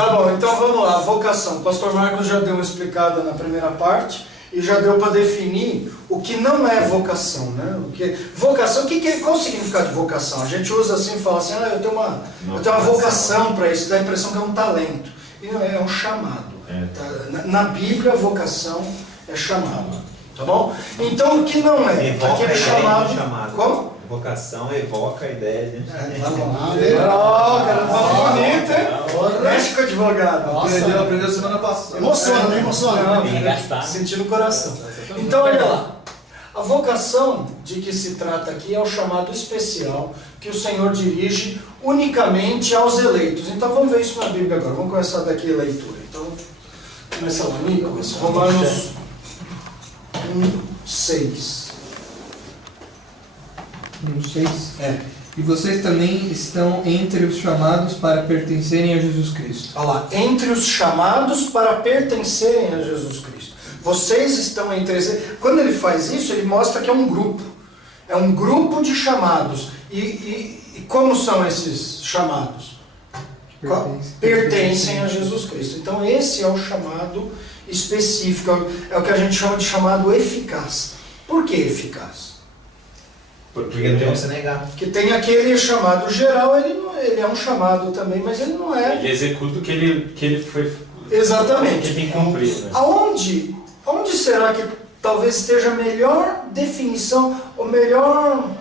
Tá bom, então vamos lá, vocação. O pastor Marcos já deu uma explicada na primeira parte e já deu para definir o que não é vocação, né? Vocação, qual o significado de vocação? A gente usa assim e fala assim, eu tenho uma vocação para isso, dá a impressão que é um talento. E não é, é um chamado. Tá? Na Bíblia, vocação é chamado. Tá bom? Então o que não é? Aqui é chamado. Como? Vocação evoca a ideia de... Cara, fala bonito, hein? Mexe com o advogado. Aprendeu semana passada. Emociona. Sentir no coração. Então, olha lá. A vocação de que se trata aqui é o chamado especial que o Senhor dirige unicamente aos eleitos. Então, vamos ver isso na Bíblia agora. Vamos começar daqui a leitura. Então, começa lá, Nicolas. Romanos 1:6. 1:6? E vocês também estão entre os chamados para pertencerem a Jesus Cristo. Olha lá, entre os chamados para pertencerem a Jesus Cristo. Vocês estão entre eles. Quando ele faz isso, ele mostra que é um grupo. É um grupo de chamados. E como são esses chamados? Pertencem a Jesus Cristo. Então esse é o chamado específico. É o que a gente chama de chamado eficaz. Por que eficaz? Porque não tem como se negar. Porque tem aquele chamado geral, ele é um chamado também, mas ele não é. Ele executa o que ele foi. Exatamente. Que tem que cumprir. Né? Aonde será que talvez esteja a melhor definição, o melhor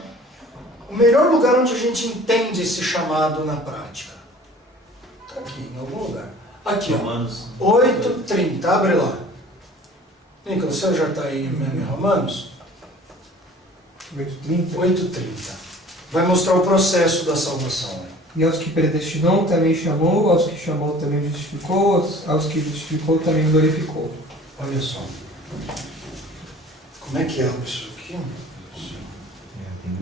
lugar onde a gente entende esse chamado na prática? Está aqui, em algum lugar. Aqui, Romanos 8:30, abre lá. Nicolas, você já está aí em Romanos? 8:30. Vai mostrar o processo da salvação. Né? E aos que predestinou também chamou, aos que chamou também justificou, aos que justificou também glorificou. Olha só. Como é que é isso aqui?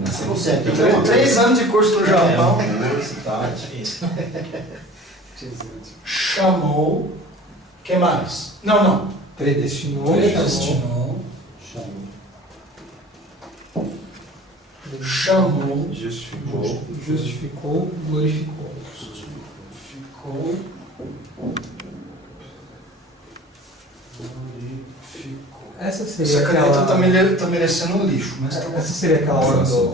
Você consegue. 3 anos de curso no Japão. Chamou. Quem mais? Não. Predestinou. Chamou. Justificou, glorificou. Essa seria Essa caneta aquela... está merecendo um lixo. Mas tá bom. Essa seria aquela hora do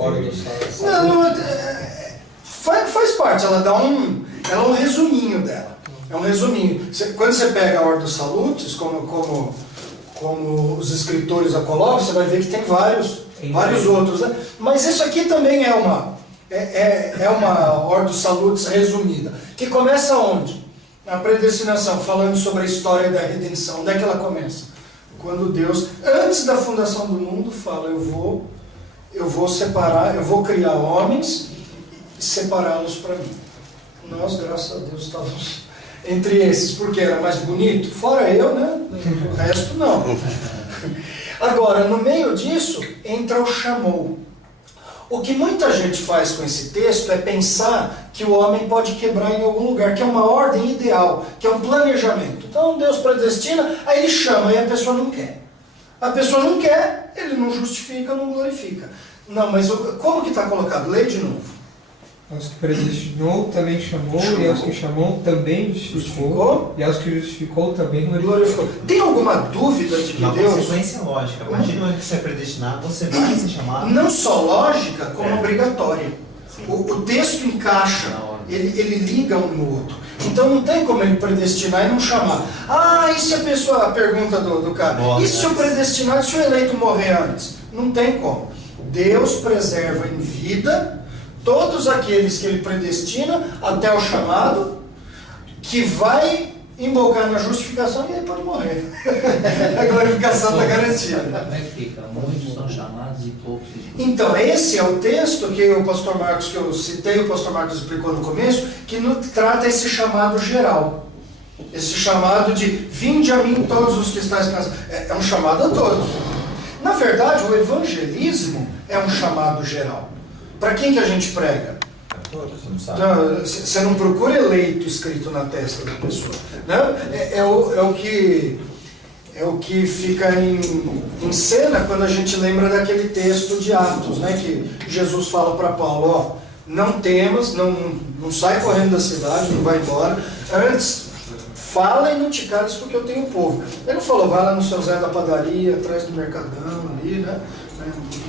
Não, faz parte. Ela é um resuminho dela. É um resuminho. Quando você pega a Ordem dos Salutes, como os escritores a colocam, você vai ver que tem vários outros. Né? Mas isso aqui também é uma Ordem dos Salutes resumida. Que começa onde? Na predestinação, falando sobre a história da redenção. Onde é que ela começa? Quando Deus, antes da fundação do mundo, fala, eu vou separar, eu vou criar homens e separá-los para mim. Nós, graças a Deus, estávamos entre esses, porque era mais bonito. Fora eu, né? O resto não. Agora, no meio disso, entra o chamou. O que muita gente faz com esse texto é pensar que o homem pode quebrar em algum lugar, que é uma ordem ideal, que é um planejamento. Então Deus predestina, aí ele chama e a pessoa não quer. A pessoa não quer, ele não justifica, não glorifica. Não, mas como que está colocado? Lê de novo. Aos que predestinou também chamou, e aos que chamou também justificou, e aos que justificou também glorificou. Tem alguma dúvida de que uma Deus... consequência lógica. A partir do momento que você é predestinado, você vai ser chamado. Não só lógica, como obrigatória. O texto encaixa, ele liga um no outro. Então não tem como ele predestinar e não chamar. E se a pessoa, a pergunta do cara, e se o predestinado, se o eleito morrer antes? Não tem como. Deus preserva em vida todos aqueles que ele predestina até o chamado, que vai embocar na justificação e aí pode morrer. A glorificação está garantida. Como é que fica? Muitos são chamados e poucos. Então, esse é o texto que o pastor Marcos, que eu citei, o pastor Marcos explicou no começo, que trata esse chamado geral. Esse chamado de vinde a mim todos os que estáis cansados. É um chamado a todos. Na verdade, o evangelismo é um chamado geral. Para quem que a gente prega? Você não procura eleito escrito na testa da pessoa. Né? É o que fica em cena quando a gente lembra daquele texto de Atos, né? Que Jesus fala para Paulo, não temas, não sai correndo da cidade, não vai embora. Antes, fala e não te cales porque eu tenho povo. Ele não falou, vai lá no seu Zé da padaria, atrás do Mercadão ali, né?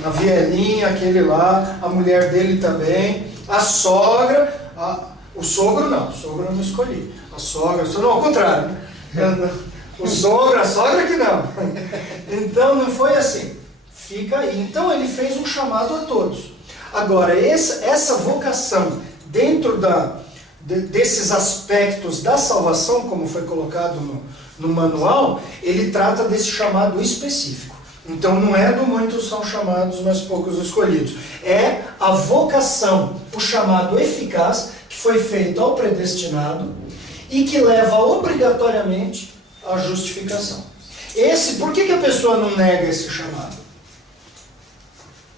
Na Vielinha, aquele lá, a mulher dele também, a sogra, o sogro não, o sogro eu não escolhi. A sogra, não, ao contrário, né? O sogro, a sogra que não. Então não foi assim. Fica aí. Então ele fez um chamado a todos. Agora, essa vocação dentro desses aspectos da salvação, como foi colocado no manual, ele trata desse chamado específico. Então não é do muitos são chamados, mas poucos escolhidos. É a vocação, o chamado eficaz, que foi feito ao predestinado e que leva obrigatoriamente à justificação. Por que a pessoa não nega esse chamado?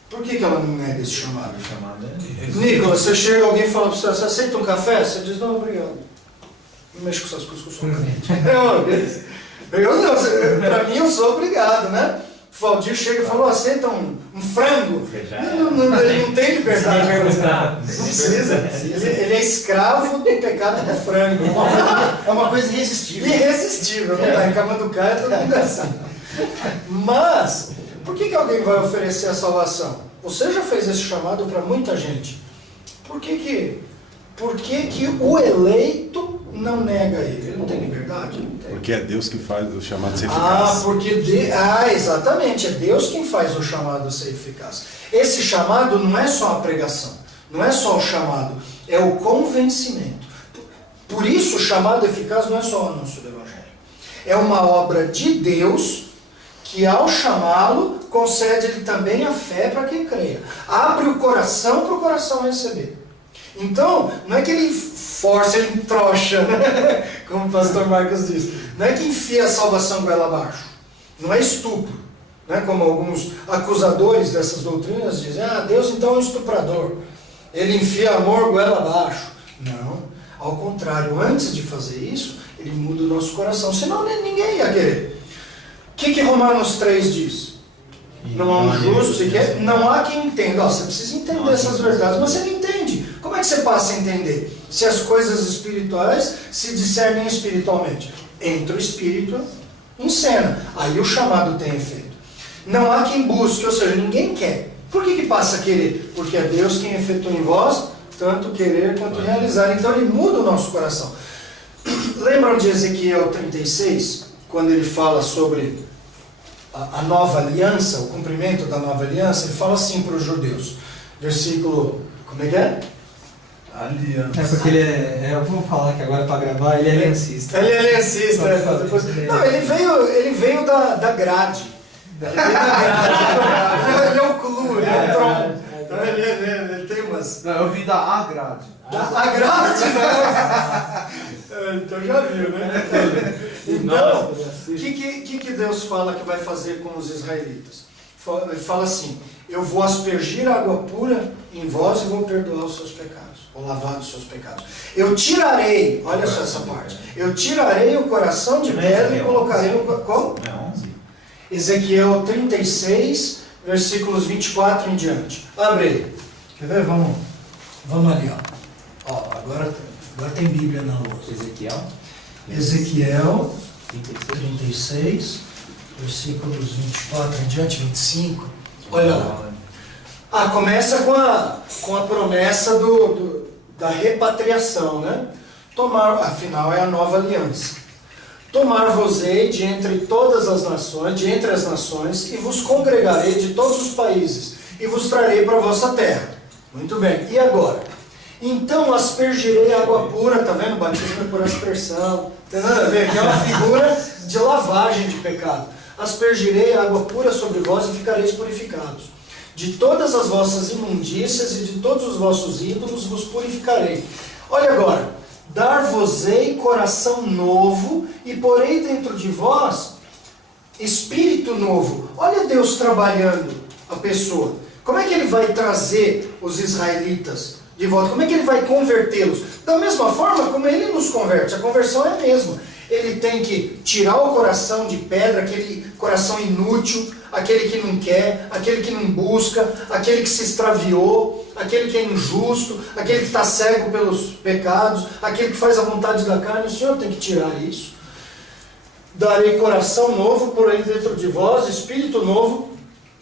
Por que ela não nega esse chamado? O chamado é Nicolas, você chega, alguém e fala para você aceita um café? Você diz, não, obrigado. Não mexo com essas coisas que eu sou crente. Eu não, para mim eu sou obrigado, né? O Valdir chega e falou, aceita um frango? Ele não tem liberdade. Não precisa. Ele é escravo do pecado do frango. É uma coisa irresistível. Irresistível, não dá. Em Camanducaia todo mundo é assim. Mas, por que alguém vai oferecer a salvação? Você já fez esse chamado para muita gente. Por que o eleito não nega ele? Ele não tem liberdade? Não tem. Porque é Deus que faz o chamado ser eficaz. Exatamente, é Deus quem faz o chamado ser eficaz. Esse chamado não é só a pregação, não é só o chamado, é o convencimento. Por isso o chamado eficaz não é só o anúncio do Evangelho. É uma obra de Deus que ao chamá-lo, concede-lhe também a fé para quem creia. Abre o coração para o coração receber. Então, não é que ele força, ele entroxa, né? Como o pastor Marcos diz. Não é que enfia a salvação goela abaixo. Não é estupro. Né? Como alguns acusadores dessas doutrinas dizem, Deus então é um estuprador. Ele enfia amor goela abaixo. Não. Ao contrário, antes de fazer isso, ele muda o nosso coração. Senão ninguém ia querer. O que Romanos 3 diz? Não há um justo sequer, não há quem entenda. Você precisa entender essas verdades, mas você não entende. Como é que você passa a entender? Se as coisas espirituais se discernem espiritualmente. Entra o Espírito em cena. Aí o chamado tem efeito. Não há quem busque, ou seja, ninguém quer. Por que passa a querer? Porque é Deus quem efetua em vós, tanto querer quanto realizar. Então ele muda o nosso coração. Lembram de Ezequiel 36? Quando ele fala sobre a nova aliança, o cumprimento da nova aliança, ele fala assim para os judeus. Versículo, como é que é? Aliança. É porque ele eu vou falar que agora para gravar, ele é aliancista. Ele é aliancista. Não, ele veio da grade. Ele veio da grade. Ele é o clu, ele é o tronco. Então ele tem umas... Não, eu vi da A grade. A grade, não. Então já viu, né? Então, o que Deus fala que vai fazer com os israelitas? Ele fala assim, eu vou aspergir água pura em vós e vou perdoar os seus pecados, vou lavar os seus pecados. Eu tirarei, olha só essa parte, eu tirarei o coração de pedra e colocarei o... Como? É 11. Ezequiel 36, versículos 24 em diante. Abre aí. Quer ver? Vamos ali, ó. Agora tem Bíblia na lousa. Ezequiel 36, versículos 24 em diante, 25. Olha lá. Começa com a promessa da repatriação, né? Afinal é a nova aliança. Tomar-vos-ei de entre todas as nações, de entre as nações, e vos congregarei de todos os países, e vos trarei para a vossa terra. Muito bem. E agora? Então aspergirei água pura, tá vendo? Batismo por aspersão. Tem nada a ver, aqui é uma figura de lavagem de pecado. Aspergirei água pura sobre vós e ficareis purificados. De todas as vossas imundícias e de todos os vossos ídolos vos purificarei. Olha agora, dar-vos-ei coração novo e porei dentro de vós espírito novo. Olha Deus trabalhando a pessoa. Como é que ele vai trazer os israelitas de volta? Como é que ele vai convertê-los? Da mesma forma como ele nos converte. A conversão é a mesma. Ele tem que tirar o coração de pedra, aquele coração inútil, aquele que não quer, aquele que não busca, aquele que se extraviou, aquele que é injusto, aquele que está cego pelos pecados, aquele que faz a vontade da carne. O Senhor tem que tirar isso. darei coração novo, porém dentro de vós, espírito novo,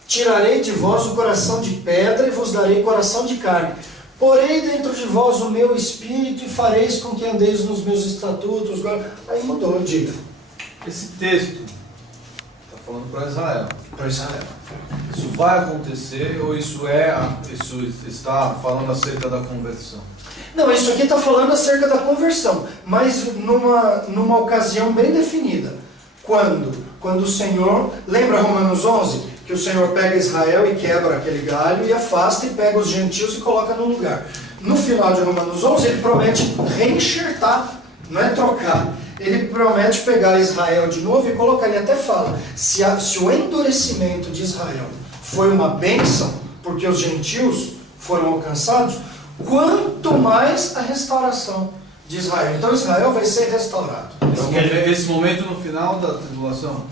tirarei de vós o coração de pedra e vos darei coração de carne. Porei dentro de vós o meu espírito e fareis com que andeis nos meus estatutos. Aí mudou, diga. Esse texto está falando para Israel. Para Israel. Isso vai acontecer ou isso está falando acerca da conversão? Não, isso aqui está falando acerca da conversão, mas numa ocasião bem definida. Quando? Quando o Senhor, lembra Romanos 11? Que o Senhor pega Israel e quebra aquele galho e afasta e pega os gentios e coloca no lugar. No final de Romanos 11 ele promete reenxertar, não é trocar. Ele promete pegar Israel de novo e colocar, ele até fala, se o endurecimento de Israel foi uma bênção, porque os gentios foram alcançados, quanto mais a restauração de Israel. Então Israel vai ser restaurado. Esse momento no final da tribulação?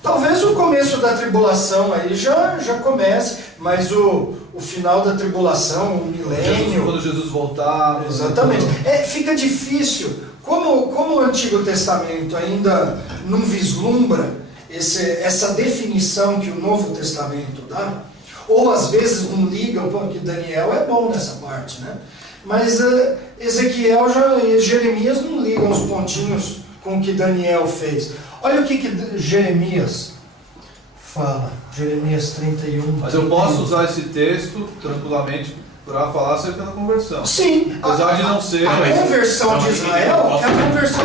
Talvez o começo da tribulação aí já comece, mas o final da tribulação, o milênio... Quando Jesus voltar... Exatamente. Fica difícil, como o Antigo Testamento ainda não vislumbra essa definição que o Novo Testamento dá, ou às vezes não ligam, porque Daniel é bom nessa parte, né? Mas Ezequiel e Jeremias não ligam os pontinhos com o que Daniel fez. Olha o que Jeremias fala, Jeremias 31. Mas eu posso usar esse texto tranquilamente para falar acerca da conversão. Sim, apesar de não ser... A conversão de Israel é a conversão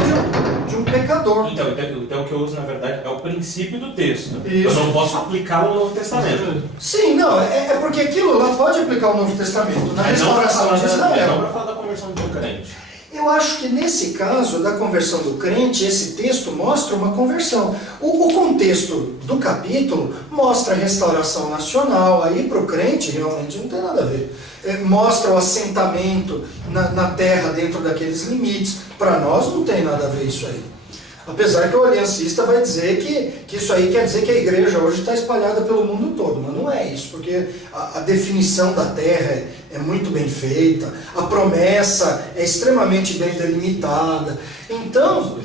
de um pecador. Então o que eu uso, na verdade, é o princípio do texto. Isso. Eu não posso aplicá-lo no Novo Testamento. Sim, não, é porque aquilo lá pode aplicar o Novo Testamento, na restauração de Israel. Não para falar da conversão do crente. Eu acho que nesse caso da conversão do crente, esse texto mostra uma conversão. O contexto do capítulo mostra a restauração nacional, aí para o crente realmente não tem nada a ver. Mostra o assentamento na terra dentro daqueles limites. Para nós não tem nada a ver isso aí. Apesar que o aliancista vai dizer que isso aí quer dizer que a igreja hoje está espalhada pelo mundo todo, mas não é isso, porque a definição da terra é muito bem feita, a promessa é extremamente bem delimitada. Então,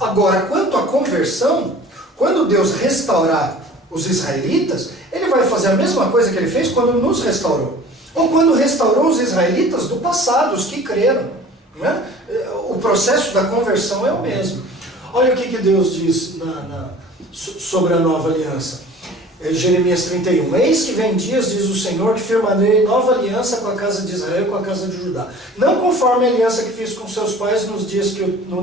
agora, quanto à conversão, quando Deus restaurar os israelitas, ele vai fazer a mesma coisa que ele fez quando nos restaurou, ou quando restaurou os israelitas do passado, os que creram. Né? O processo da conversão é o mesmo. Olha o que Deus diz sobre a nova aliança. Jeremias 31. Eis que vem dias, diz o Senhor, que firmarei nova aliança com a casa de Israel e com a casa de Judá. Não conforme a aliança que fiz com seus pais no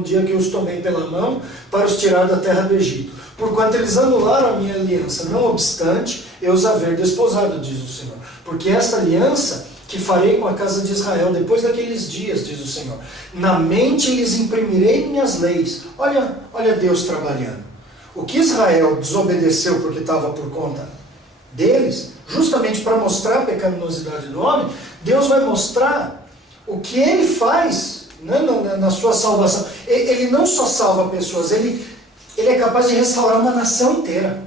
dia que os tomei pela mão para os tirar da terra do Egito. Porquanto eles anularam a minha aliança, não obstante eu os haver desposado, diz o Senhor. Porque esta aliança que farei com a casa de Israel depois daqueles dias, diz o Senhor. Na mente lhes imprimirei minhas leis. Olha Deus trabalhando. O que Israel desobedeceu porque estava por conta deles, justamente para mostrar a pecaminosidade do homem, Deus vai mostrar o que ele faz, né, na sua salvação. Ele não só salva pessoas, ele é capaz de restaurar uma nação inteira.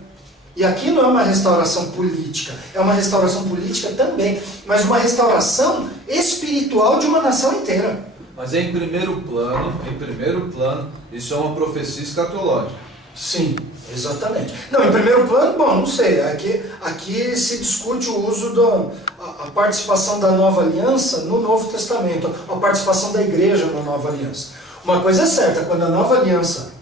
E aqui não é uma restauração política, é uma restauração política também, mas uma restauração espiritual de uma nação inteira. Mas em primeiro plano, isso é uma profecia escatológica. Sim, exatamente. Não, em primeiro plano, bom, não sei, aqui se discute o uso a participação da nova aliança no Novo Testamento, a participação da igreja na nova aliança. Uma coisa é certa, quando a nova aliança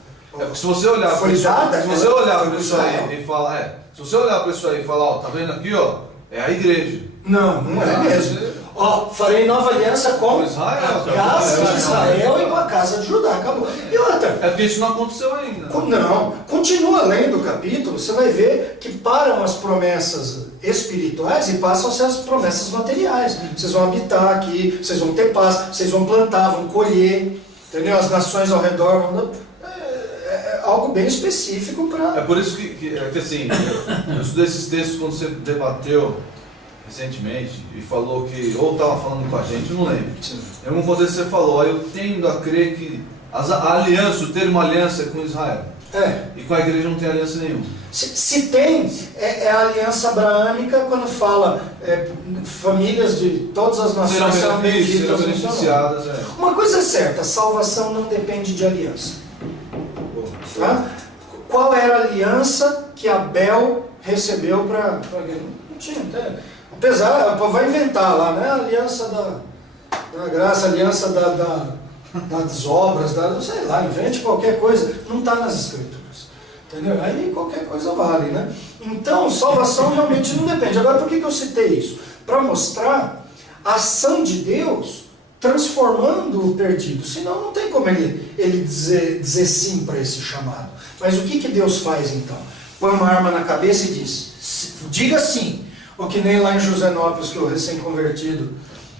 se você olhar foi dada, se você olhar para isso aí e falar, se você olhar para isso aí e falar, ó, tá vendo aqui, ó, é a igreja. Não é mesmo. Ó, farei nova aliança com Israel, a casa de Israel e com a casa de Judá. Acabou. E outra. É porque isso não aconteceu ainda. Não. Continua lendo o capítulo, você vai ver que param as promessas espirituais e passam a ser as promessas materiais. Vocês vão habitar aqui, vocês vão ter paz, vocês vão plantar, vão colher, entendeu? As nações ao redor vão... algo bem específico para... É por isso que assim, eu estudei esses textos quando você debateu recentemente e falou que, ou estava falando com a gente, não lembro. Em algum contexto você falou, eu tendo a crer que a aliança, o termo aliança é com Israel. E com a igreja não tem aliança nenhuma. Se tem, é a aliança abraâmica quando fala famílias de todas as nações serão beneficiadas. Uma coisa é certa, a salvação não depende de aliança. Tá? Qual era a aliança que Abel recebeu para... Não tinha, até. Apesar, vai inventar lá, né? A aliança da graça, a aliança das obras, sei lá, invente qualquer coisa. Não está nas Escrituras. Entendeu? Aí qualquer coisa vale, né? Então, salvação realmente não depende. Agora, por que eu citei isso? Para mostrar a ação de Deus transformando o perdido. Senão não tem como ele dizer sim para esse chamado. Mas o que Deus faz então? Põe uma arma na cabeça e diz, diga sim. Ou que nem lá em Josenópolis, que o recém-convertido,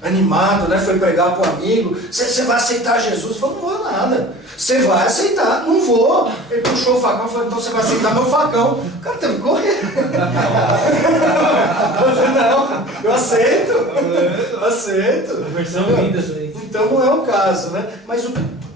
animado, né, foi pregar para o amigo, você vai aceitar Jesus? Eu falei, não vou nada. Você vai aceitar? Não vou. Ele puxou o facão e falou, então você vai aceitar meu facão. O cara teve que correr. Não, eu aceito. Eu aceito. Versão linda isso aí. Então não é o caso, né? Mas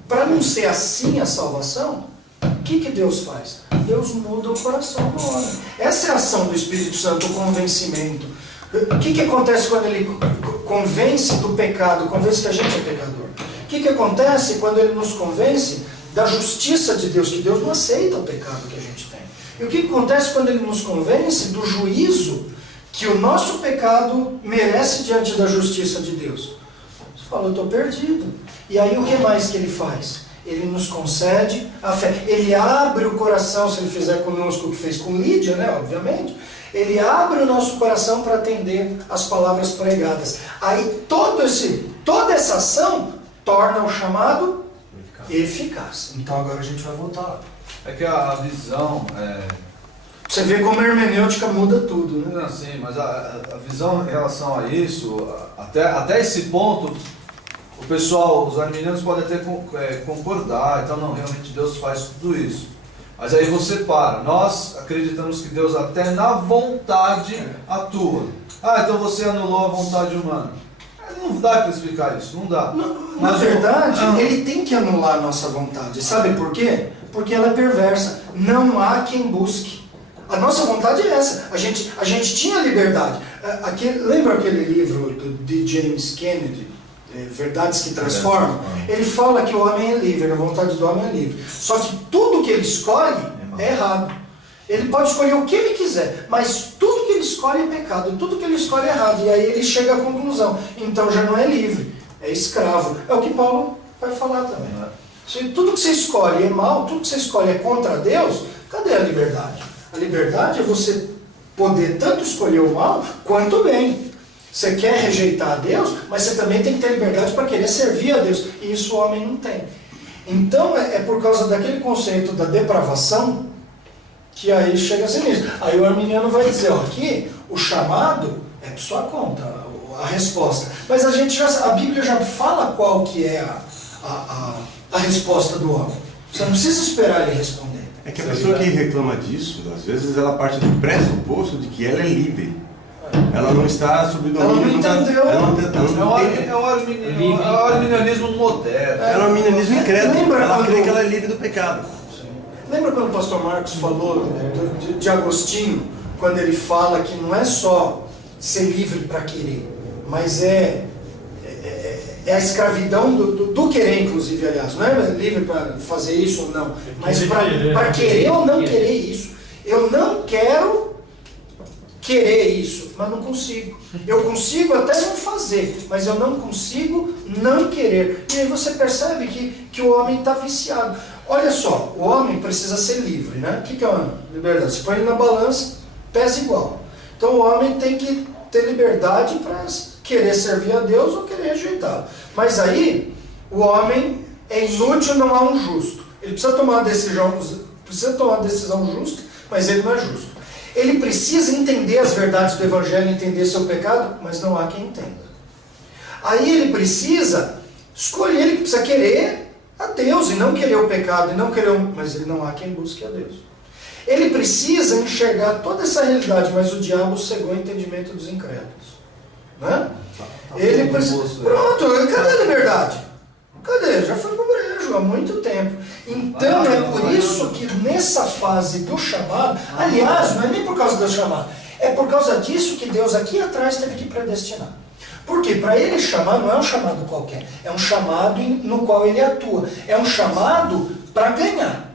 para não ser assim a salvação, o que Deus faz? Deus muda o coração do homem. Essa é a ação do Espírito Santo, o convencimento. O que acontece quando ele convence do pecado, convence que a gente é pecador? O que acontece quando ele nos convence da justiça de Deus, que Deus não aceita o pecado que a gente tem? E o que acontece quando ele nos convence do juízo que o nosso pecado merece diante da justiça de Deus? Você fala, eu estou perdido. E aí o que mais que ele faz? Ele nos concede a fé. Ele abre o coração, se ele fizer conosco o que fez com Lídia, né, obviamente. Ele abre o nosso coração para atender as palavras pregadas. Aí toda essa ação torna o chamado eficaz. Então agora a gente vai voltar lá. É que a visão... Você vê como a hermenêutica muda tudo, né? Não, sim, mas a visão em relação a isso, até esse ponto, o pessoal, os arminianos podem até concordar, então não, realmente Deus faz tudo isso. Mas aí você para, nós acreditamos que Deus até na vontade atua. Então você anulou a vontade humana. Não dá para explicar isso, não dá. Na verdade, ele tem que anular a nossa vontade. Sabe por quê? Porque ela é perversa. Não há quem busque. A nossa vontade é essa. A gente tinha liberdade. Lembra aquele livro de James Kennedy, Verdades que Transformam? Ele fala que o homem é livre, a vontade do homem é livre. Só que tudo que ele escolhe é errado. Ele pode escolher o que ele quiser, mas tudo que ele escolhe é pecado, tudo que ele escolhe é errado. E aí ele chega à conclusão, então já não é livre, é escravo. É o que Paulo vai falar também. Se tudo que você escolhe é mal, tudo que você escolhe é contra Deus, cadê a liberdade? A liberdade é você poder tanto escolher o mal quanto o bem. Você quer rejeitar a Deus, mas você também tem que ter liberdade para querer servir a Deus. E isso o homem não tem. Então é por causa daquele conceito da depravação que aí chega a ser isso. Aí o arminiano vai dizer, aqui o chamado é por sua conta, a resposta. Mas a Bíblia já fala qual que é a resposta do homem. Você não precisa esperar ele responder. É que a pessoa que reclama disso, às vezes ela parte do pressuposto de que ela é livre. Ela não está sob domínio. Ela não entendeu. É o arminianismo moderno. É um arminianismo incrédulo. Ela crê que ela é livre do pecado. Lembra quando o pastor Marcos falou de Agostinho, quando ele fala que não é só ser livre para querer, mas é a escravidão do querer, inclusive, aliás. Não é livre para fazer isso ou não, mas para querer ou não querer isso. Eu não quero querer isso, mas não consigo. Eu consigo até não fazer, mas eu não consigo não querer. E aí você percebe que o homem está viciado. Olha só, o homem precisa ser livre, né? O que é a liberdade? Você põe ele na balança, pesa igual. Então o homem tem que ter liberdade para querer servir a Deus ou querer rejeitá-lo. Mas aí, o homem é inútil, não há um justo. Ele precisa tomar uma decisão justa, mas ele não é justo. Ele precisa entender as verdades do Evangelho, entender seu pecado, mas não há quem entenda. Aí ele precisa escolher, ele precisa querer a Deus e não querer o pecado, mas ele não há quem busque a Deus. Ele precisa enxergar toda essa realidade, mas o diabo cegou o entendimento dos incrédulos. Né? Ele precisa... Pronto, cadê a liberdade? Cadê? Já foi pro brejo há muito tempo. Então é por isso que nessa fase do chamado, aliás, não é nem por causa do chamado, é por causa disso que Deus aqui atrás teve que predestinar. Porque para ele chamar não é um chamado qualquer, é um chamado no qual ele atua, é um chamado para ganhar.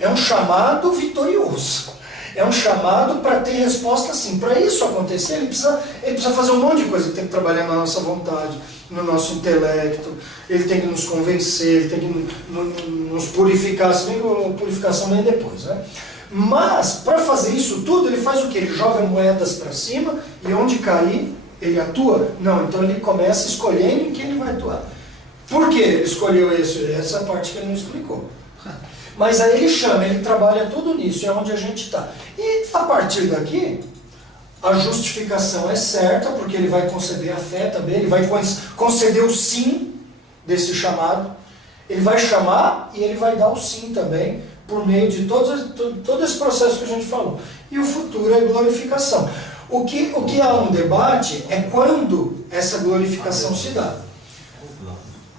É um chamado vitorioso. É um chamado para ter resposta sim. Para isso acontecer, ele precisa fazer um monte de coisa. Ele tem que trabalhar na nossa vontade, no nosso intelecto, ele tem que nos convencer, ele tem que nos purificar, se bem que a purificação vem depois, né? Mas, para fazer isso tudo, ele faz o quê? Ele joga moedas para cima e onde cair, ele atua? Não, então ele começa escolhendo em quem ele vai atuar. Por que ele escolheu isso? Essa é a parte que ele não explicou. Mas aí ele chama, ele trabalha tudo nisso, é onde a gente está. E a partir daqui, a justificação é certa, porque ele vai conceder a fé também, ele vai conceder o sim desse chamado, ele vai chamar e ele vai dar o sim também, por meio de todo esse processo que a gente falou. E o futuro é glorificação. O que há um debate é quando essa glorificação se dá.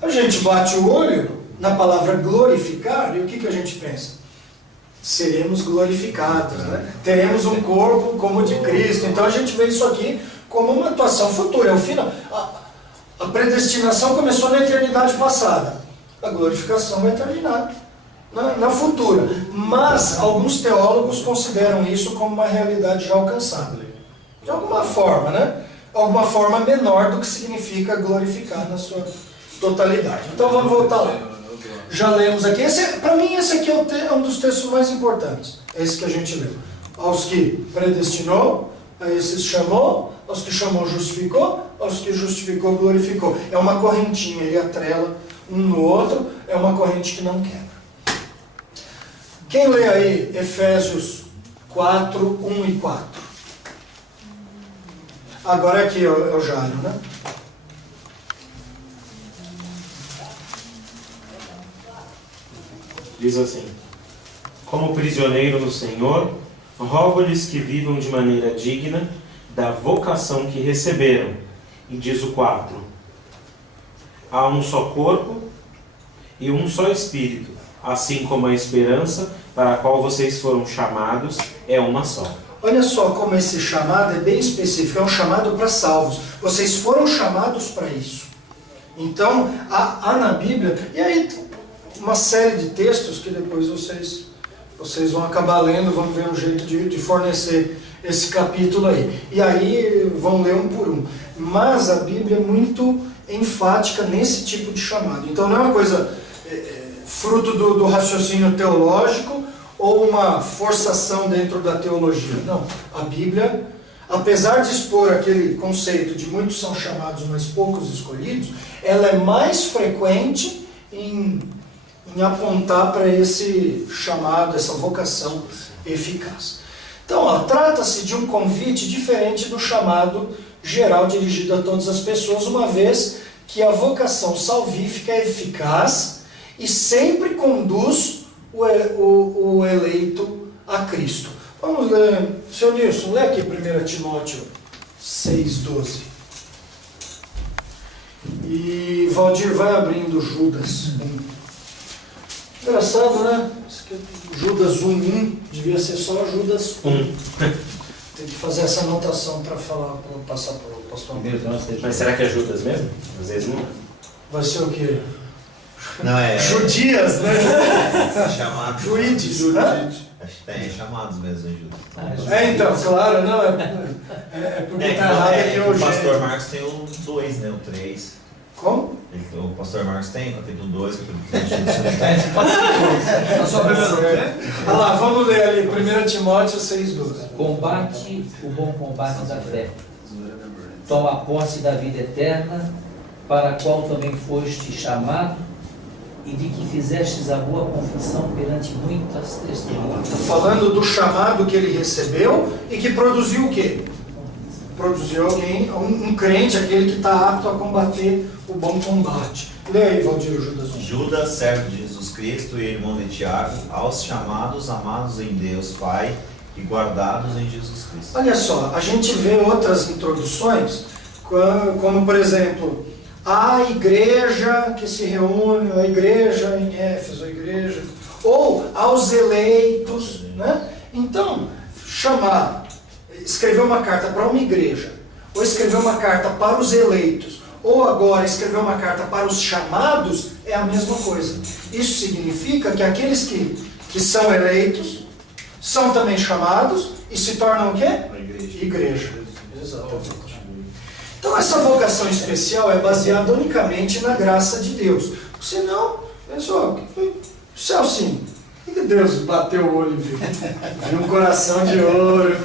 A gente bate o olho na palavra glorificar, e o que a gente pensa? Seremos glorificados, né? Teremos um corpo como o de Cristo. Então a gente vê isso aqui como uma atuação futura. É o final. A predestinação começou na eternidade passada. A glorificação vai terminar na futura. Mas alguns teólogos consideram isso como uma realidade já alcançada. De alguma forma, né? Alguma forma menor do que significa glorificar na sua totalidade. Então vamos voltar lá. Já lemos aqui. Para mim, esse aqui é um dos textos mais importantes. É esse que a gente leu. Aos que predestinou, a esses chamou, aos que chamou, justificou, aos que justificou, glorificou. É uma correntinha, ele atrela um no outro, é uma corrente que não quebra. Quem lê aí Efésios 4, 1 e 4? Agora aqui é o Jairo, né? Diz assim: como prisioneiro no Senhor, rogo-lhes que vivam de maneira digna da vocação que receberam. E diz o 4: há um só corpo e um só Espírito, assim como a esperança para a qual vocês foram chamados é uma só. Olha só como esse chamado é bem específico, é um chamado para salvos. Vocês foram chamados para isso. Então, há na Bíblia, e aí uma série de textos que depois vocês vão acabar lendo, vão ver um jeito de fornecer esse capítulo aí. E aí vão ler um por um. Mas a Bíblia é muito enfática nesse tipo de chamado. Então não é uma coisa fruto do raciocínio teológico ou uma forçação dentro da teologia. Não. A Bíblia, apesar de expor aquele conceito de muitos são chamados, mas poucos escolhidos, ela é mais frequente em apontar para esse chamado, essa vocação eficaz. Então, trata-se de um convite diferente do chamado geral dirigido a todas as pessoas, uma vez que a vocação salvífica é eficaz e sempre conduz o eleito a Cristo. Vamos ler, seu Nilson, lê aqui 1 Timóteo 6,12. E Valdir vai abrindo Judas 1. Engraçado, né? Judas 1:1 devia ser só Judas 1. Tem que fazer essa anotação para passar para o pastor. Mas será que é Judas mesmo? Às vezes não. Vai ser o quê? Não é. Judias, né? Chamados. Juídes, né? Acho que tem chamados mesmo, Judas. Então, claro, não, é porque está errado aqui o hoje. pastor Marcos tem o 2, né? O 3. Como? O pastor Marcos tem, capítulo 2, capítulo 3. Olha lá, vamos ler ali, 1 Timóteo 6,12. Combate o bom combate da fé. Toma posse da vida eterna, para a qual também foste chamado, e de que fizestes a boa confissão perante muitas testemunhas. Está falando do chamado que ele recebeu e que produziu o quê? Produziu alguém, um crente, aquele que está apto a combater o bom combate. Lê aí, Valdir, Judas 1. Judas, servo de Jesus Cristo e irmão de Tiago, aos chamados, amados em Deus Pai e guardados em Jesus Cristo. Olha só, a gente vê outras introduções, como por exemplo, a igreja que se reúne, a igreja em Éfeso, a igreja, ou aos eleitos, né? Então, escrever uma carta para uma igreja, ou escrever uma carta para os eleitos, ou agora escrever uma carta para os chamados, é a mesma coisa. Isso significa que aqueles que são eleitos são também chamados e se tornam o quê? A igreja. Igreja. Exatamente. Então essa vocação especial é baseada unicamente na graça de Deus. Senão, pessoal, Celcinho, o que Deus bateu o olho e viu? Viu um coração de ouro.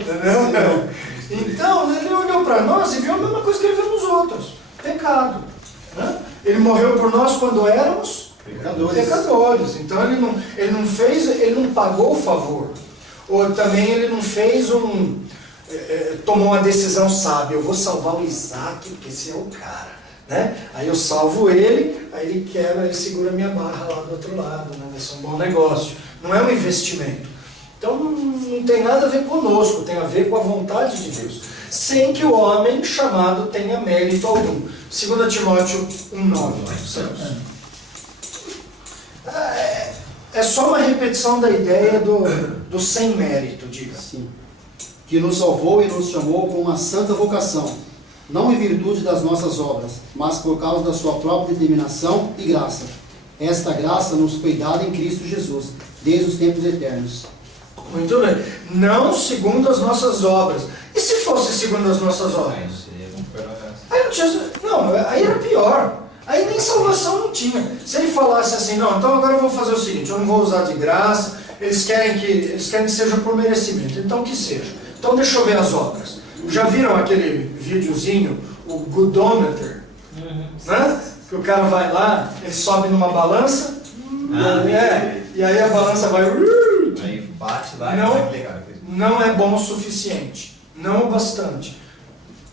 Entendeu? Então, ele olhou para nós e viu a mesma coisa que ele viu nos outros. Pecado. Né? Ele morreu por nós quando éramos pecadores. Então ele não pagou o favor. Ou também ele não fez tomou uma decisão sábia. Eu vou salvar o Isaac, porque esse é o cara. Né? Aí eu salvo ele, aí ele quebra, ele segura a minha barra lá do outro lado. Né? Vai ser um bom negócio. Não é um investimento. Então não tem nada a ver conosco, tem a ver com a vontade de Deus. Sem que o homem chamado tenha mérito algum. 2 Timóteo 1,9. É só uma repetição da ideia do sem mérito, diga. Sim. Que nos salvou e nos chamou com uma santa vocação, não em virtude das nossas obras, mas por causa da sua própria determinação e graça. Esta graça nos foi dada em Cristo Jesus, desde os tempos eternos. Muito bem. Não segundo as nossas obras. E se fosse segundo as nossas obras? Aí não tinha. Não, aí era pior. Aí nem salvação não tinha. Se ele falasse assim, não, então agora eu vou fazer o seguinte, eu não vou usar de graça, eles querem que seja por merecimento, então que seja. Então deixa eu ver as obras. Já viram aquele videozinho, o Goodometer? Né? Que o cara vai lá, ele sobe numa balança, e aí a balança vai... Aí bate lá Não. e vai pegar. Não é bom o suficiente, não o bastante.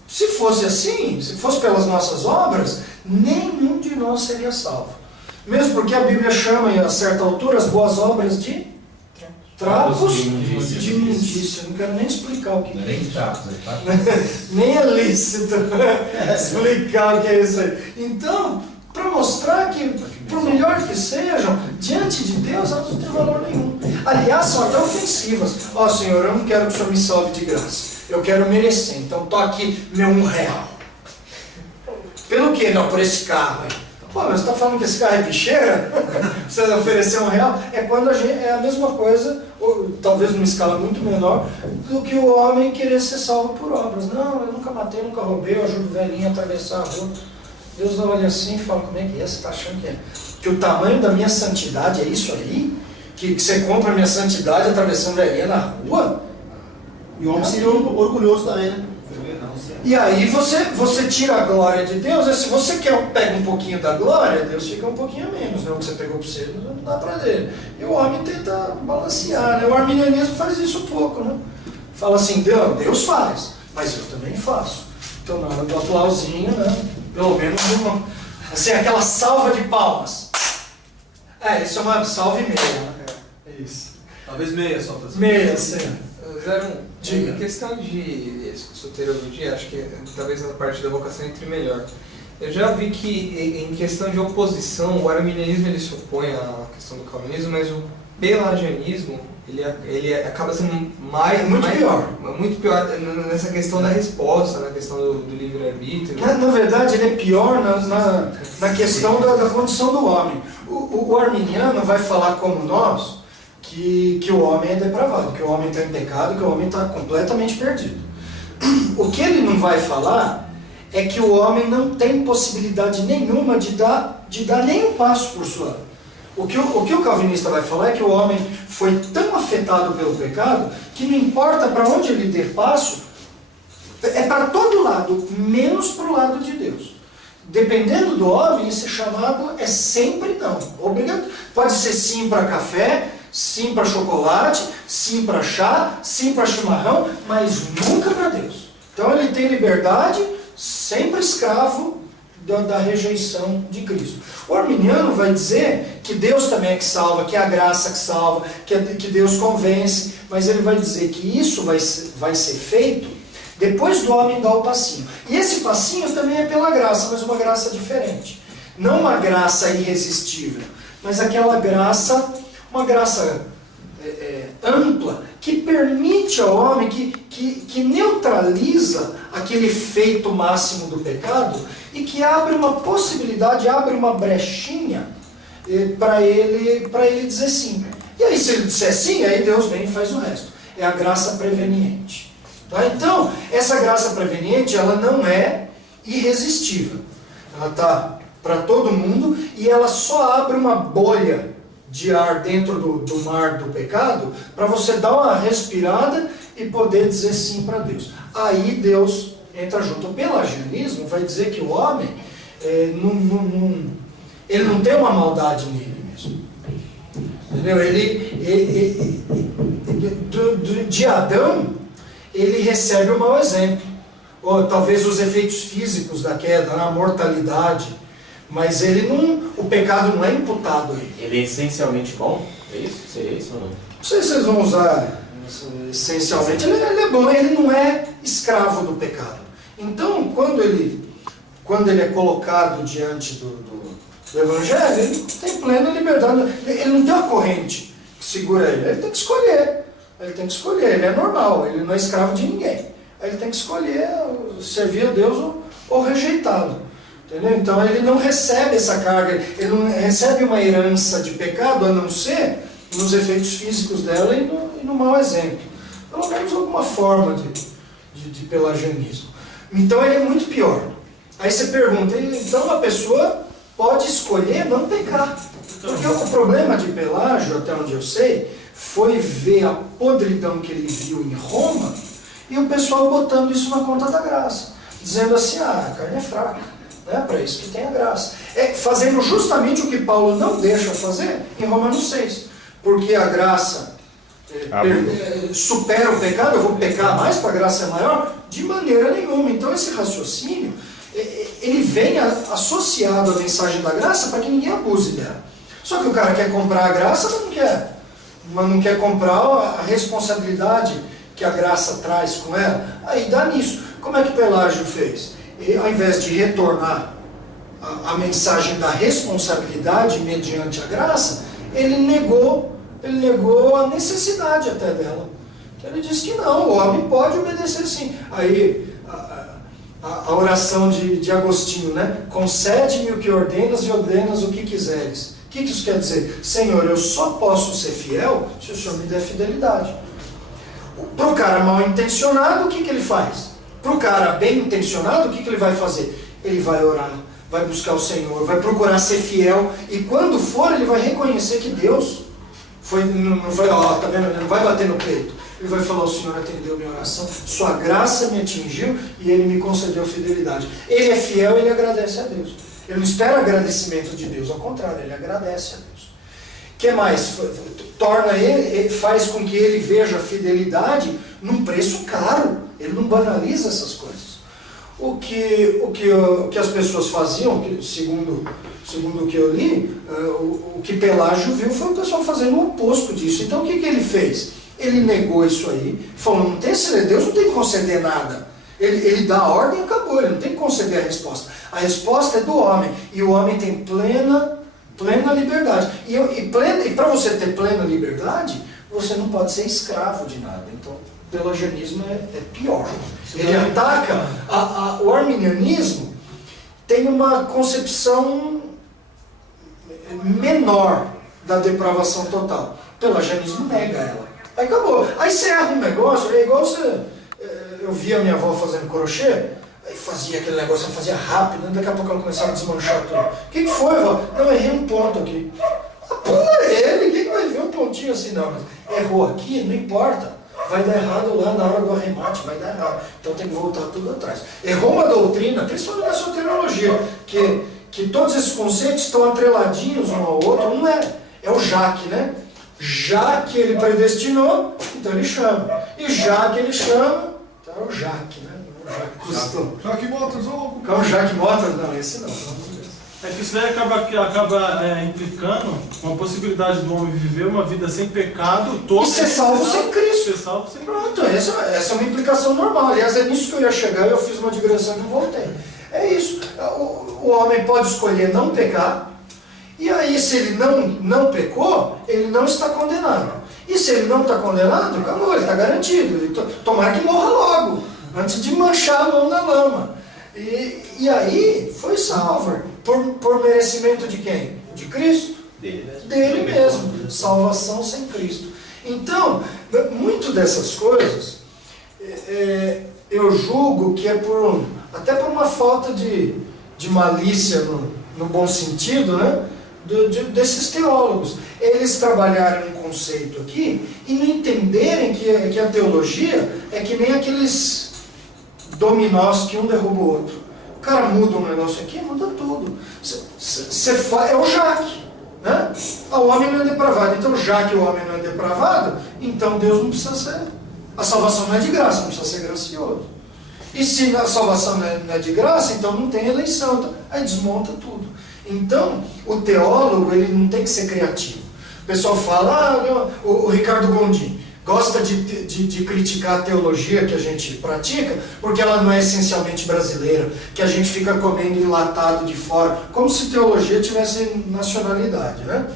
Se fosse assim, se fosse pelas nossas obras, nenhum de nós seria salvo. Mesmo porque a Bíblia chama, a certa altura, as boas obras de trapos de imundícia. Não quero nem explicar o que Não é é nem isso. trapos, Nem é lícito explicar o que é isso aí. Então, para mostrar que, por melhor que sejam, diante de Deus, elas não têm valor nenhum. Aliás, são até ofensivas. Ó, Senhor, eu não quero que o Senhor me salve de graça. Eu quero merecer. Então, tô aqui meu R$1. Pelo quê? Não, por esse carro aí. Pô, mas você está falando que esse carro é bicheira? Precisa oferecer R$1? É quando é a mesma coisa, ou talvez numa escala muito menor, do que o homem querer ser salvo por obras. Não, eu nunca matei, nunca roubei, eu ajudo o velhinho a atravessar a rua. Deus olha assim e fala, como é que é? Você está achando que é? Que o tamanho da minha santidade é isso aí? Que você compra a minha santidade atravessando a velhinha na rua? E o homem seria orgulhoso também, né? E aí você tira a glória de Deus, e se você pega um pouquinho da glória, Deus fica um pouquinho a menos, né? O que você pegou para você não dá para ele. E o homem tenta balancear, né? O arminianismo faz isso um pouco, né? Fala assim, Deus faz, mas eu também faço. Então na hora do aplausinho, né? Pelo menos assim, aquela salva de palmas. Isso é uma salva e meia, né? É isso. Talvez meia só pra você. Meia, sim. Em questão de soteriologia, acho que talvez na parte da vocação entre melhor. Eu já vi que em questão de oposição, o arminianismo ele se opõe à questão do calvinismo, mas o pelagianismo ele acaba sendo muito pior nessa questão da resposta, na questão do livre-arbítrio. Na verdade, ele é pior na questão da condição do homem. O arminiano vai falar como nós, que o homem é depravado, que o homem está em pecado, que o homem está completamente perdido. O que ele não vai falar é que o homem não tem possibilidade nenhuma de dar nenhum passo por sua. O que o calvinista vai falar é que o homem foi tão afetado pelo pecado que não importa para onde ele dê passo, é para todo lado, menos para o lado de Deus. Dependendo do homem, esse chamado é sempre não. Obrigado. Pode ser sim para café, sim para chocolate, sim para chá, sim para chimarrão, mas nunca para Deus. Então ele tem liberdade, sempre escravo da rejeição de Cristo. O arminiano vai dizer que Deus também é que salva, que é a graça que salva, que Deus convence, mas ele vai dizer que isso vai ser feito depois do homem dar o passinho. E esse passinho também é pela graça, mas uma graça diferente. Não uma graça irresistível, mas aquela graça, uma graça ampla, que permite ao homem, que neutraliza aquele efeito máximo do pecado e que abre uma possibilidade, abre uma brechinha para ele dizer sim. E aí, se ele disser sim, aí Deus vem e faz o resto. É a graça preveniente. Tá? Então, essa graça preveniente, ela não é irresistível. Ela está para todo mundo e ela só abre uma bolha de ar dentro do mar do pecado para você dar uma respirada e poder dizer sim para Deus. Aí Deus entra junto. O pelagianismo vai dizer que o homem ele não tem uma maldade nele mesmo. Entendeu? De Adão, ele recebe um mau exemplo. Ou talvez os efeitos físicos da queda, a mortalidade. Mas o pecado não é imputado a ele. Ele é essencialmente bom? É isso? Seria isso ou não? Não sei se vocês vão usar essencialmente. Ele é bom, ele não é escravo do pecado. Então, quando ele é colocado diante do Evangelho, ele tem plena liberdade. Ele não tem uma corrente que segura ele. Ele tem que escolher. Ele é normal, ele não é escravo de ninguém. Ele tem que escolher servir a Deus ou rejeitá-lo. Entendeu? Então ele não recebe essa carga, ele não recebe uma herança de pecado, a não ser nos efeitos físicos dela e no mau exemplo. Pelo menos alguma forma de pelagianismo. Então ele é muito pior. Aí você pergunta, então a pessoa pode escolher não pecar. Porque o problema de Pelágio, até onde eu sei, foi ver a podridão que ele viu em Roma e o pessoal botando isso na conta da graça. Dizendo assim, a carne é fraca. É para isso que tem a graça. Fazendo justamente o que Paulo não deixa fazer em Romanos 6. Porque a graça supera o pecado, eu vou pecar mais para a graça é maior? De maneira nenhuma. Então esse raciocínio, ele vem associado à mensagem da graça para que ninguém abuse dela. Só que o cara quer comprar a graça, mas não quer comprar a responsabilidade que a graça traz com ela. Aí dá nisso. Como é que Pelágio fez? E, ao invés de retornar a mensagem da responsabilidade mediante a graça, ele negou a necessidade até dela. Ele disse que não, o homem pode obedecer sim. Aí a oração de Agostinho, né? Concede-me o que ordenas e ordenas o que quiseres. O que isso quer dizer? Senhor, eu só posso ser fiel se o Senhor me der fidelidade. Para o cara mal intencionado, o que ele faz? Para o cara bem intencionado, o que ele vai fazer? Ele vai orar, vai buscar o Senhor, vai procurar ser fiel, e quando for, ele vai reconhecer que Deus não foi, tá vendo? Ele não vai bater no peito. Ele vai falar, o Senhor atendeu minha oração, sua graça me atingiu e ele me concedeu fidelidade. Ele é fiel, ele agradece a Deus. Ele não espera agradecimento de Deus, ao contrário, ele agradece a Deus. O que mais? Faz com que ele veja a fidelidade num preço caro. Ele não banaliza essas coisas. O que as pessoas faziam, segundo o que eu li, o que Pelágio viu foi o pessoal fazendo o oposto disso. Então o que ele fez? Ele negou isso aí, falou, não tem Deus não tem que conceder nada. Ele dá a ordem e acabou, ele não tem que conceder a resposta. A resposta é do homem, e o homem tem plena liberdade. E para você ter plena liberdade, você não pode ser escravo de nada. Então, o pelagianismo é pior. Ele ataca, o arminianismo tem uma concepção menor da depravação total. O pelagianismo nega ela. Aí acabou. Aí você erra um negócio, é igual eu via minha avó fazendo crochê, aí fazia aquele negócio, ela fazia rápido, daqui a pouco ela começava a desmanchar tudo. O que foi, avó? Não, errei um ponto aqui. Pula ele, quem vai ver um pontinho assim? Não, mas errou aqui, não importa. Vai dar errado lá na hora do arremate, vai dar errado. Então tem que voltar tudo atrás. Errou uma doutrina, principalmente na soteriologia, que todos esses conceitos estão atreladinhos um ao outro. Um é o Jaque, né? Já que ele predestinou, então ele chama. E já que ele chama, então é o Jaque, né? Jaque Motors, é o Jaque Motors? Não, esse não. É que isso daí acaba implicando uma possibilidade do homem viver uma vida sem pecado, e ser salvo sem Cristo. Ser salvo sem Pronto, essa é uma implicação normal. Aliás, é nisso que eu ia chegar, eu fiz uma digressão e não voltei. É isso. O homem pode escolher não pecar, E aí, se ele não pecou, ele não está condenado. E se ele não está condenado, acabou, ele está garantido. Tomara que morra logo, antes de manchar a mão na lama. E aí, foi salvo. Por merecimento de quem? De Cristo? Dele mesmo. Salvação sem Cristo. Então, muito dessas coisas, eu julgo que é até por uma falta de malícia, no bom sentido, né? Desses teólogos. Eles trabalharem um conceito aqui e não entenderem que a teologia é que nem aqueles dominós que um derruba o outro. O cara muda um negócio aqui, muda tudo. É o Jaque. Né? O homem não é depravado. Então, já que o homem não é depravado, então Deus não precisa ser. A salvação não é de graça, não precisa ser gracioso. E se a salvação não é de graça, então não tem eleição. Então, aí desmonta tudo. Então, o teólogo, ele não tem que ser criativo. O pessoal fala, o Ricardo Gondim gosta de criticar a teologia que a gente pratica, porque ela não é essencialmente brasileira, que a gente fica comendo enlatado de fora, como se teologia tivesse nacionalidade, né?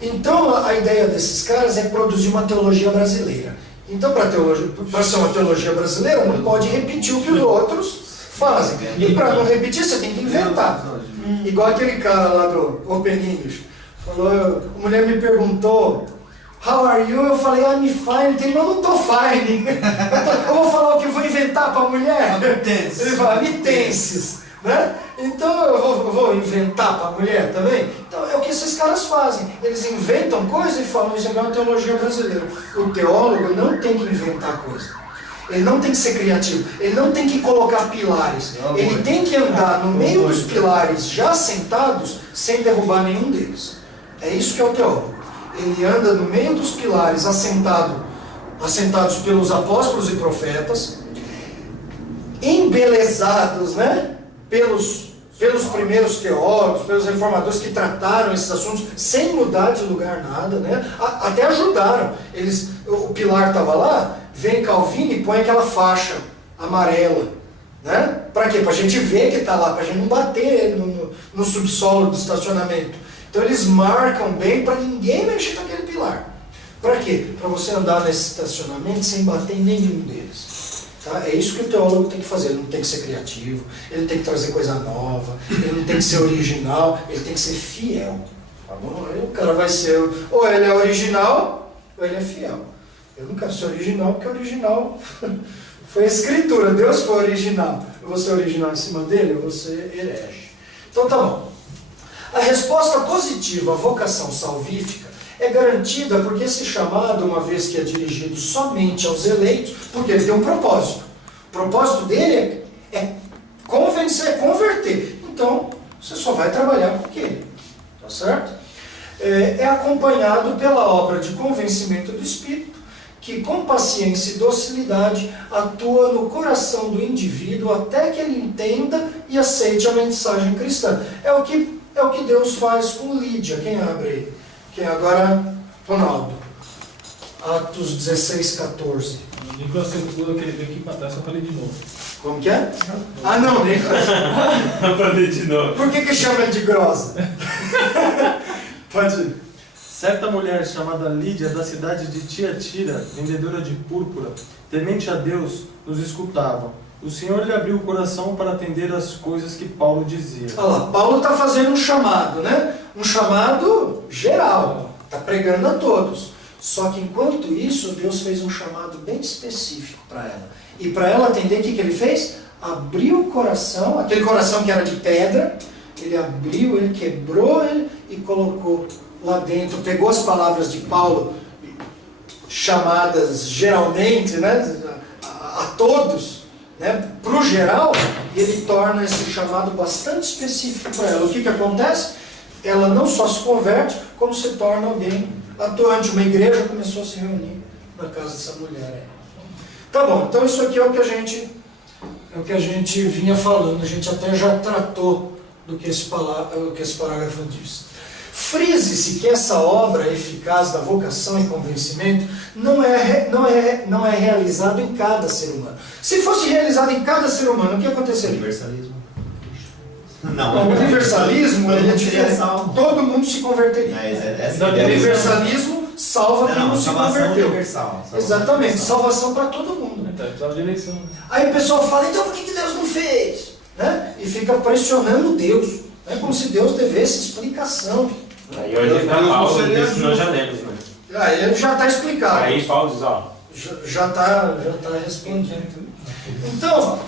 Então, a ideia desses caras é produzir uma teologia brasileira. Então, para ser uma teologia brasileira, não pode repetir o que os outros fazem. E para não repetir, você tem que inventar. Igual aquele cara lá do Open English. Falou, a mulher me perguntou, how are you? Eu falei, I'm fine. Ele falou, não tô fine. Eu vou falar o que eu vou inventar para a mulher? Ele fala, mitenses. Né? Então eu vou inventar para a mulher também? Então é o que esses caras fazem. Eles inventam coisa e falam, isso aqui é uma teologia brasileira. O teólogo não tem que inventar coisa. Ele não tem que ser criativo. Ele não tem que colocar pilares. Ele tem que andar no meio dos pilares já sentados sem derrubar nenhum deles. É isso que é o teólogo. Ele anda no meio dos pilares assentados pelos apóstolos e profetas, embelezados, né? Pelos primeiros teólogos, pelos reformadores que trataram esses assuntos sem mudar de lugar nada, né? Até ajudaram. O pilar estava lá, vem Calvino e põe aquela faixa amarela, né? Para quê? Para a gente ver que está lá, para a gente não bater no subsolo do estacionamento. Então eles marcam bem para ninguém mexer naquele pilar. Para quê? Para você andar nesse estacionamento sem bater em nenhum deles. Tá? É isso que o teólogo tem que fazer. Ele não tem que ser criativo, ele tem que trazer coisa nova, ele não tem que ser original, ele tem que ser fiel. Tá bom? Aí o cara vai ser, ou ele é original, ou ele é fiel. Eu não quero ser original, porque original foi a escritura, Deus foi original. Eu vou ser original em cima dele, eu vou ser herege. Então tá bom. A resposta positiva à vocação salvífica é garantida porque esse chamado, uma vez que é dirigido somente aos eleitos, porque ele tem um propósito. O propósito dele é convencer, é converter. Então, você só vai trabalhar com aquele. Tá certo? É acompanhado pela obra de convencimento do Espírito, que com paciência e docilidade atua no coração do indivíduo até que ele entenda e aceite a mensagem cristã. É o que Deus faz com Lídia. Quem abre aí? Quem agora? Ronaldo. Atos 16, 14. O Nicolas segura que ele veio aqui para trás, só para ler de novo. Como que é? Ah, não, Nicolas. Para ler de novo. Por que chama ele de grossa? Pode ir. Certa mulher chamada Lídia, da cidade de Tiatira, vendedora de púrpura, temente a Deus, os escutava. O Senhor lhe abriu o coração para atender as coisas que Paulo dizia. Olha lá, Paulo está fazendo um chamado, né? Um chamado geral, está pregando a todos. Só que enquanto isso, Deus fez um chamado bem específico para ela. E para ela atender, o que ele fez? Abriu o coração, aquele coração que era de pedra, ele abriu, ele quebrou ele e colocou lá dentro, pegou as palavras de Paulo, chamadas geralmente, né, a todos, né, para o geral, e ele torna esse chamado bastante específico para ela. O que acontece? Ela não só se converte, como se torna alguém atuante. Uma igreja começou a se reunir na casa dessa mulher. Tá bom, então isso aqui é o que a gente vinha falando, a gente até já tratou do que esse parágrafo diz. Frise-se que essa obra eficaz da vocação e convencimento não é realizada em cada ser humano. Se fosse realizada em cada ser humano, o que aconteceria? Universalismo. Não, O universalismo, ele é mundo seria diferente. salvo. Todo mundo se converteria. Essa O ideia. universalismo salva quem não se salvação converteu. universal. Exatamente, salvação para todo mundo. Então, precisava de eleição. Aí o pessoal fala, então por que Deus não fez? Né? E fica pressionando Deus. É como se Deus devesse explicação. Aí olha para Paulo, desse nós já lemos, né? Aí ele já está explicado. Aí Paulo diz, ó, Já está respondido. Então,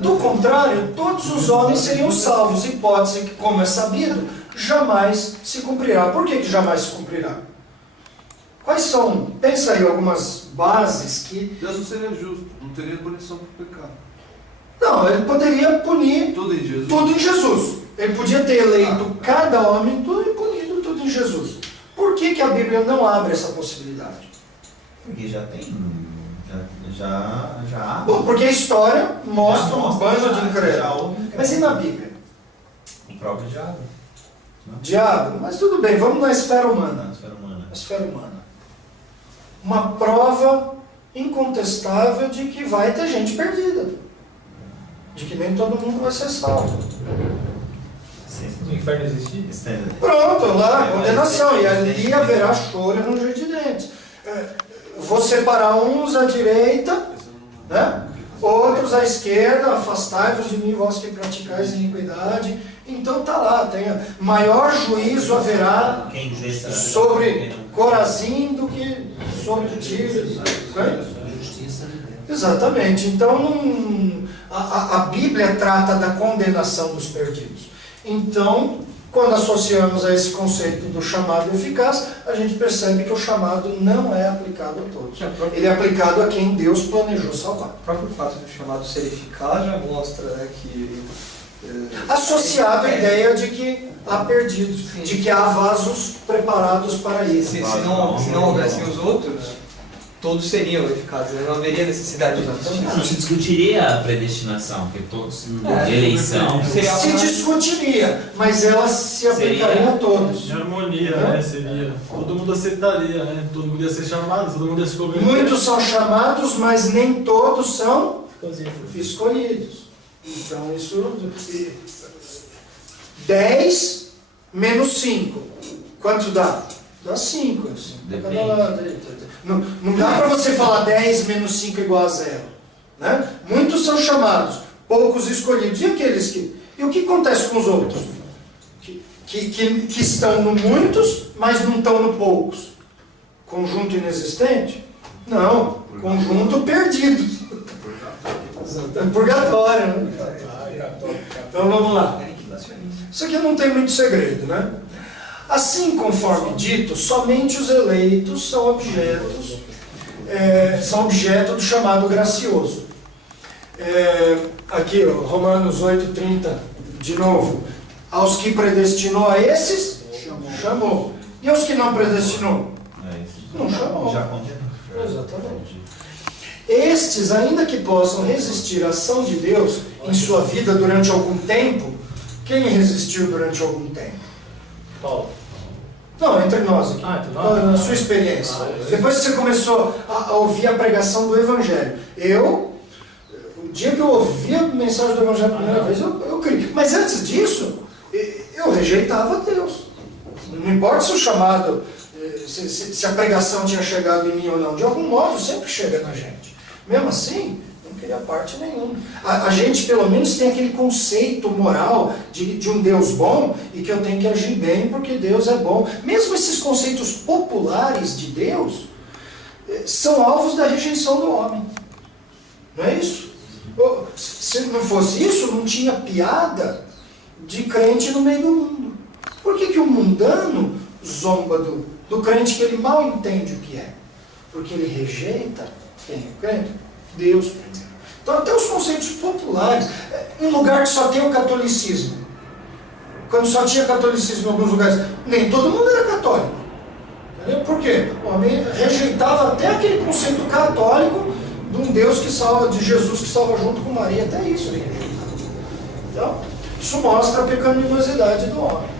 do contrário, todos os homens seriam salvos, hipótese que, como é sabido, jamais se cumprirá. Por que jamais se cumprirá? Quais são, pensa aí, algumas bases que... Deus não seria justo, não teria punição por pecado. Não, ele poderia punir Tudo em Jesus. tudo em Jesus. Ele podia ter eleito cada homem tudo e punido tudo em Jesus. Por que a Bíblia não abre essa possibilidade? Porque já tem. Já Bom, porque a história mostra um bando de já incrédulos. houve Mas e na Bíblia? o próprio diabo. Diabo, mas tudo bem, vamos na esfera humana. Na esfera humana. A esfera humana. Uma prova incontestável de que vai ter gente perdida. De que nem todo mundo vai ser salvo. O inferno existia? Pronto, lá, condenação. E ali haverá choro e ranger de dentes. Vou separar uns à direita, né? Outros à esquerda, afastai-vos de mim, vós que praticais iniquidade. Então está lá, maior juízo haverá sobre Corazim do que sobre Tiro. Justiça de Deus. Exatamente. Então a Bíblia trata da condenação dos perdidos. Então, quando associamos a esse conceito do chamado eficaz, a gente percebe que o chamado não é aplicado a todos. Ele é aplicado a quem Deus planejou salvar. O próprio fato do chamado ser eficaz já mostra, né, que... Associado à ideia de que há perdidos, de que há vasos preparados para isso. Se não houvessem os outros, todos seriam eficazes, né? Não haveria necessidade de Não se discutiria a predestinação, porque todos de eleição. Se discutiria, mas ela se aplicaria a todos. De harmonia, né? Seria. Todo mundo aceitaria, né? Todo mundo ia ser chamado, todo mundo ia se converter. Muitos são chamados, mas nem todos são escolhidos. Então isso... 10 menos 5. Quanto dá? Dá 5. Não dá para você falar 10 menos 5 igual a 0. Né? Muitos são chamados, poucos escolhidos. E aqueles que... E o que acontece com os outros? Que estão no muitos, mas não estão no poucos. Conjunto inexistente? Não. Conjunto perdido. Purgatório, né? Então vamos lá. Isso aqui não tem muito segredo, né? Assim, conforme dito, somente os eleitos são objeto do chamado gracioso. Aqui, ó, Romanos 8,30, de novo. Aos que predestinou a esses, chamou. E aos que não predestinou? Não chamou. Já condenou. Exatamente. Estes, ainda que possam resistir à ação de Deus em sua vida durante algum tempo, quem resistiu durante algum tempo? Paulo. Não, entre nós aqui. Entre nós? Na sua experiência. Depois que você começou a ouvir a pregação do Evangelho. O dia que eu ouvi a mensagem do Evangelho pela primeira vez, eu criei. Mas antes disso, eu rejeitava Deus. Não importa se o chamado, se a pregação tinha chegado em mim ou não. De algum modo, sempre chega na gente. Mesmo assim, não queria parte nenhuma. A gente, pelo menos, tem aquele conceito moral de um Deus bom e que eu tenho que agir bem porque Deus é bom. Mesmo esses conceitos populares de Deus são alvos da rejeição do homem. Não é isso? Se não fosse isso, não tinha piada de crente no meio do mundo. Por que o mundano zomba do crente que ele mal entende o que é? Porque ele rejeita quem é o crente? Deus primeiro. Então até os conceitos populares, em lugar que só tem o catolicismo, quando só tinha catolicismo em alguns lugares, nem todo mundo era católico. Entendeu? Por quê? O homem rejeitava até aquele conceito católico de um Deus que salva, de Jesus que salva junto com Maria, até isso ele rejeitava. Então, isso mostra a pecaminosidade do homem.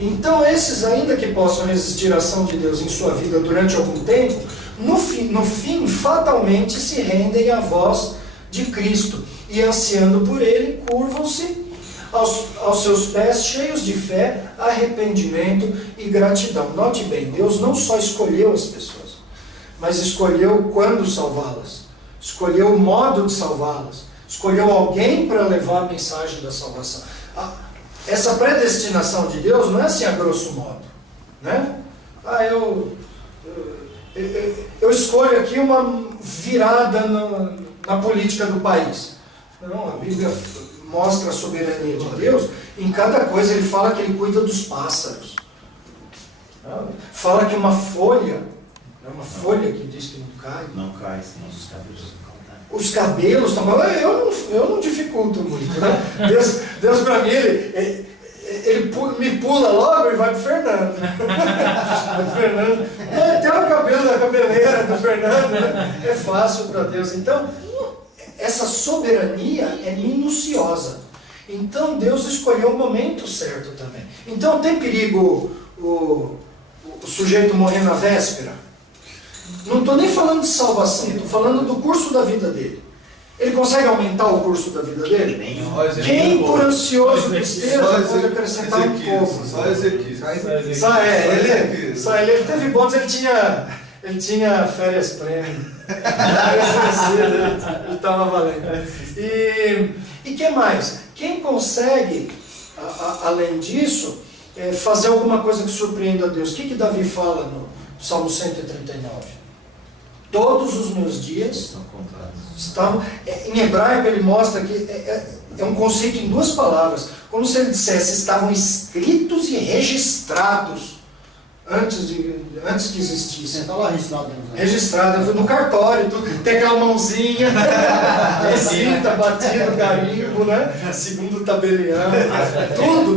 Então, esses, ainda que possam resistir à ação de Deus em sua vida durante algum tempo, no fim, fatalmente se rendem à voz de Cristo e ansiando por ele, curvam-se aos seus pés, cheios de fé, arrependimento e gratidão. Note bem, Deus não só escolheu as pessoas, mas escolheu quando salvá-las, escolheu o modo de salvá-las, escolheu alguém para levar a mensagem da salvação. Essa predestinação de Deus não é assim a grosso modo, né? Eu escolho aqui uma virada na política do país. Não, a Bíblia mostra a soberania de Deus. Em cada coisa ele fala que ele cuida dos pássaros. Fala que uma folha que diz que não cai. Não cai, sim. Os cabelos estão... Eu não dificulto muito, né? Deus para mim, ele me pula logo e vai pro Fernando. Tem o cabelo da cabeleira do Fernando, né? É fácil para Deus. Então, essa soberania é minuciosa. Então, Deus escolheu o momento certo também. Então, tem perigo o sujeito morrer na véspera? Não estou nem falando de salvação, estou falando do curso da vida dele. Ele consegue aumentar o curso da vida dele? Quem por ansioso que esteja pode acrescentar um pouco. Só Ezequiel. Só ele. Ele teve bônus, ele tinha férias prêmio. Ele estava valendo. E que mais? Quem consegue, além disso, fazer alguma coisa que surpreenda a Deus? O que Davi fala no Salmo 139? Todos os meus dias estavam... Em hebraico ele mostra que é um conceito em duas palavras. Como se ele dissesse, estavam escritos e registrados antes que existisse. Está lá registrado. Registrado, no cartório, tudo. Tem aquela mãozinha, recita, batido, carimbo, né? Segundo tabelião,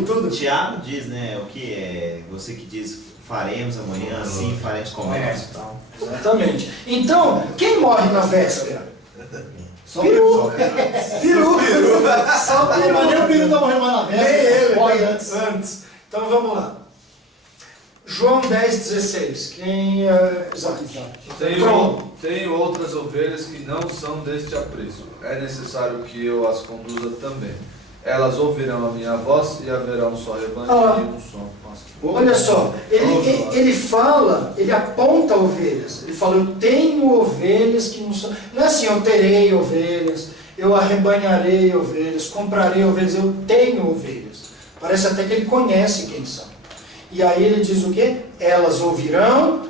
tudo. Tiago diz, né, o que é, você que diz, faremos amanhã, assim, faremos comércio e tal. Exatamente. Então, quem morre na véspera? Só peru. Só peru. Mas nem o peru está morrendo mais na Nem véspera. ele, Morre antes. Então vamos lá. João 10,16. Quem... Exato. Tenho outras ovelhas que não são deste apreço. É necessário que eu as conduza também. Elas ouvirão a minha voz e haverá um só rebanho e um som. Olha só, ele fala, ele aponta ovelhas. Ele fala, eu tenho ovelhas que não são... Não é assim, eu terei ovelhas, eu arrebanharei ovelhas, comprarei ovelhas, eu tenho ovelhas. Parece até que ele conhece quem são. E aí ele diz o quê? Elas ouvirão,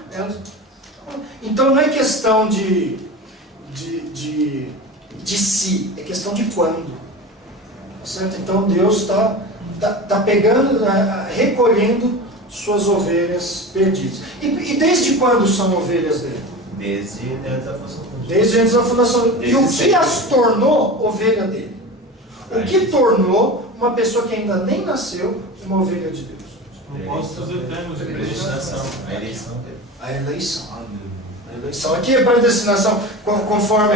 Então não é questão de si, é questão de quando. Certo? Então Deus está pegando, recolhendo suas ovelhas perdidas. E desde quando são ovelhas dele? Desde antes da fundação. Desde antes da fundação. E o que as tornou ovelha dele? O que tornou uma pessoa que ainda nem nasceu uma ovelha de Deus? Propósitos eternos de predestinação. A eleição dele. A eleição. A eleição. Aqui é predestinação, conforme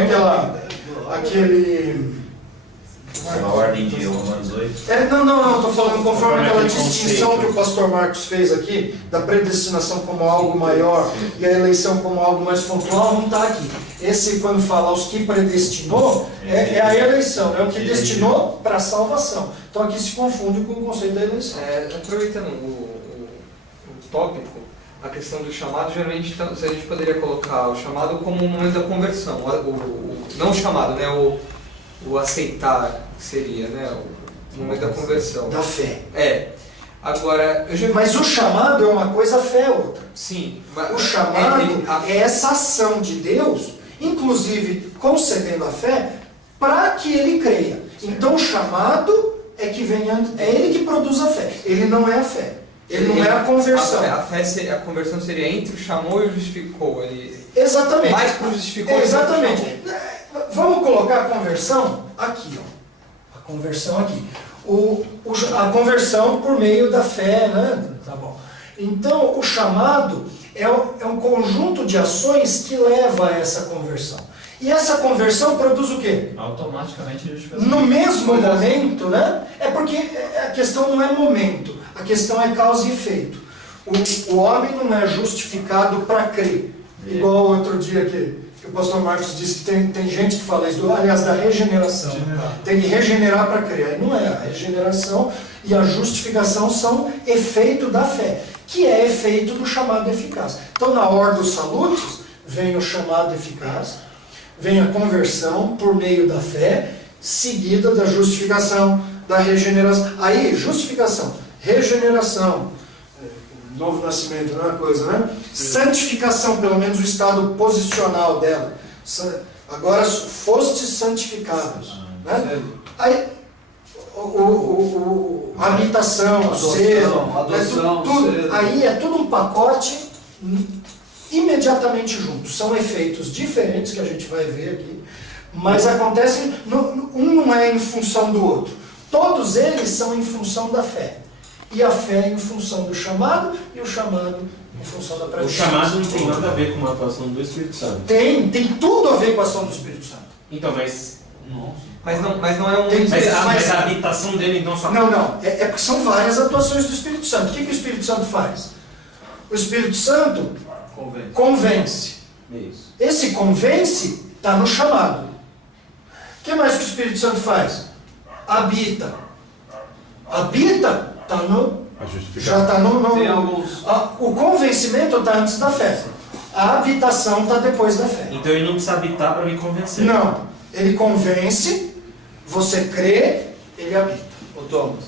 aquele... A ordem de Romanos 8. Não, estou falando conforme aquela distinção que o pastor Marcos fez aqui, da predestinação como algo maior e a eleição como algo mais pontual, não está aqui. Esse, quando fala os que predestinou, é a eleição, é o que destinou para a salvação. Então aqui se confunde com o conceito da eleição. Aproveitando o tópico, a questão do chamado, geralmente a gente poderia colocar o chamado como um momento da conversão, não o chamado, né? O aceitar seria, né? O momento da conversão. Da fé. Agora, Mas o chamado é uma coisa, a fé é outra. Sim. O chamado é essa ação de Deus, inclusive concedendo a fé, para que ele creia. Então o chamado é que é ele que produz a fé. Ele não é a fé. Ele não é a conversão. A conversão seria entre o chamou e o justificou. Exatamente. Mais para o justificou. Exatamente. Vamos colocar a conversão aqui, ó. A conversão aqui. A conversão por meio da fé, né? Tá bom. Então, o chamado é um conjunto de ações que leva a essa conversão. E essa conversão produz o quê? Automaticamente a justificação. No mesmo momento, né? É porque a questão não é momento, a questão é causa e efeito. O homem não é justificado para crer. Igual outro dia que que o pastor Marcos disse que tem gente que fala isso, aliás, da regeneração. Tem que regenerar para crer. Aí não é. A regeneração e a justificação são efeito da fé, que é efeito do chamado eficaz. Então, na ordem dos salutos, vem o chamado eficaz, vem a conversão por meio da fé, seguida da justificação, da regeneração. Aí, justificação, regeneração, novo nascimento, não é uma coisa, né? Santificação, pelo menos o estado posicional dela. Agora fostes santificados. Né? Aí, a habitação, o ser, tudo. Aí é tudo um pacote imediatamente junto. São efeitos diferentes que a gente vai ver aqui, mas acontecem, um não é em função do outro. Todos eles são em função da fé. E a fé em função do chamado, e o chamado em função da prática. O chamado não tem nada a ver com a atuação do Espírito Santo. Tem tudo a ver com a ação do Espírito Santo. Então, mas não é um... Mas a habitação dele então só... Não. É porque são várias atuações do Espírito Santo. O que o Espírito Santo faz? O Espírito Santo convence. Isso. Esse convence está no chamado. O que mais que o Espírito Santo faz? Habita. Habita está no... Já está no... Tem alguns... O convencimento está antes da fé. A habitação está depois da fé. Então ele não precisa habitar para me convencer. Não. Ele convence, você crê, ele habita. Ô Thomas,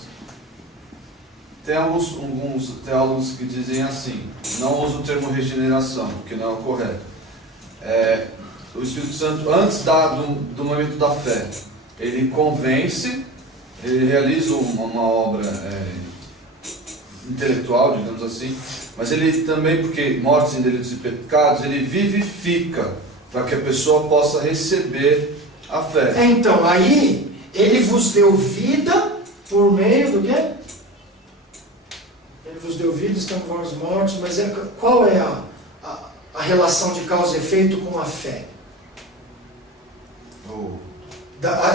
tem alguns teólogos que dizem assim, não usa o termo regeneração, porque não é o correto. O Espírito Santo, antes do momento da fé, ele convence, ele realiza uma obra intelectual, digamos assim, mas ele também, porque mortos em delitos e pecados, ele vivifica para que a pessoa possa receber a fé. Então, aí, ele vos deu vida por meio do quê? Ele vos deu vida, estão vós mortos, mas qual é a relação de causa e efeito com a fé?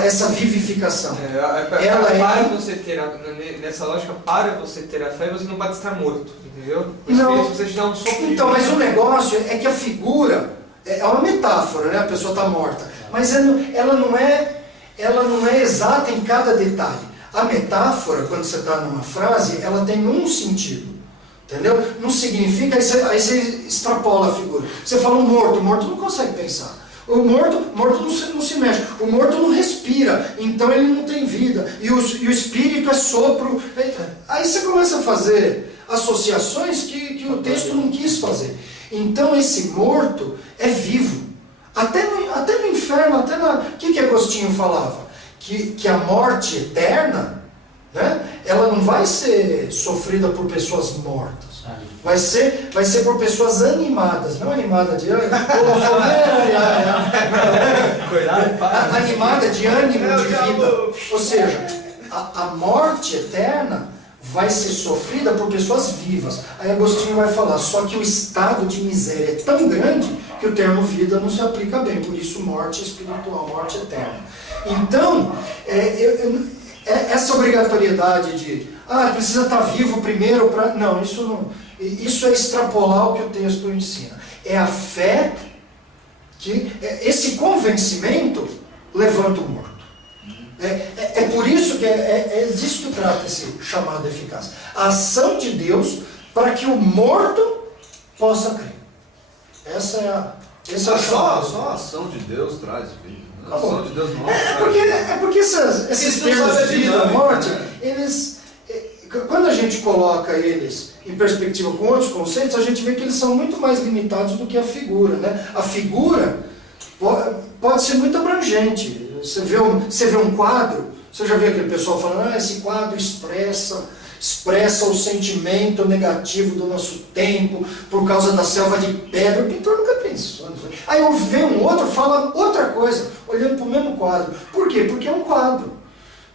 Essa vivificação. Você ter nessa lógica, para você ter a fé, você não pode estar morto, entendeu? O Espírito precisa te dar um sopro. Então, mas o negócio é que a figura é uma metáfora, né? A pessoa está morta, mas ela não é exata em cada detalhe. A metáfora, quando você está numa frase, ela tem um sentido, entendeu? Não significa, aí você extrapola a figura. Você fala um morto não consegue pensar. O morto não se mexe, o morto não respira, então ele não tem vida, e o espírito é sopro. Aí você começa a fazer associações que o texto não quis fazer. Então esse morto é vivo. Até no inferno, o que Agostinho falava? Que a morte eterna, né, ela não vai ser sofrida por pessoas mortas. Vai ser por pessoas animadas, não animada de animada de ânimo, de vida. Ou seja, a morte eterna vai ser sofrida por pessoas vivas. Aí Agostinho vai falar, só que o estado de miséria é tão grande que o termo vida não se aplica bem, por isso morte espiritual, morte eterna. Então, essa obrigatoriedade de precisa estar vivo primeiro para... Não, isso é extrapolar o que o texto ensina. É a fé que... Esse convencimento levanta o morto. É por isso que é disso que trata esse chamado eficaz. A ação de Deus para que o morto possa crer. Essa é a só a ação de Deus traz vida. A ação de Deus não é porque esses termos de vida e morte, eles... Quando a gente coloca eles em perspectiva com outros conceitos, a gente vê que eles são muito mais limitados do que a figura, né? A figura pode ser muito abrangente. Você vê um quadro, você já viu aquele pessoal falando, esse quadro expressa o sentimento negativo do nosso tempo por causa da selva de pedra. O pintor nunca pensou. Aí eu vejo um outro fala outra coisa, olhando para o mesmo quadro. Por quê? Porque é um quadro.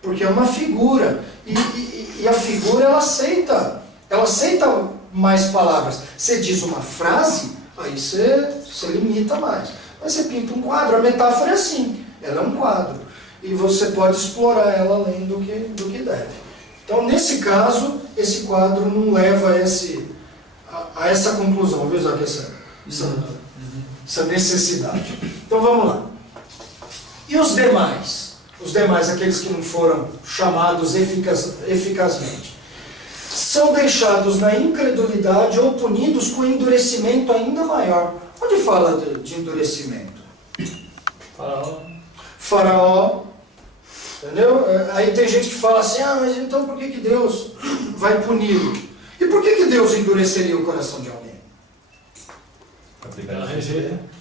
Porque é uma figura. E a figura, ela aceita mais palavras. Você diz uma frase, aí você limita mais. Mas você pinta um quadro, a metáfora é assim, ela é um quadro. E você pode explorar ela além do que deve. Então, nesse caso, esse quadro não leva a essa conclusão, viu, Isaac? essa necessidade. Então vamos lá. E os demais? Os demais, aqueles que não foram chamados eficazmente, são deixados na incredulidade ou punidos com endurecimento ainda maior. Onde fala de endurecimento? Faraó. Entendeu? Aí tem gente que fala assim, mas então por que Deus vai puni-lo? E por que Deus endureceria o coração de alguém?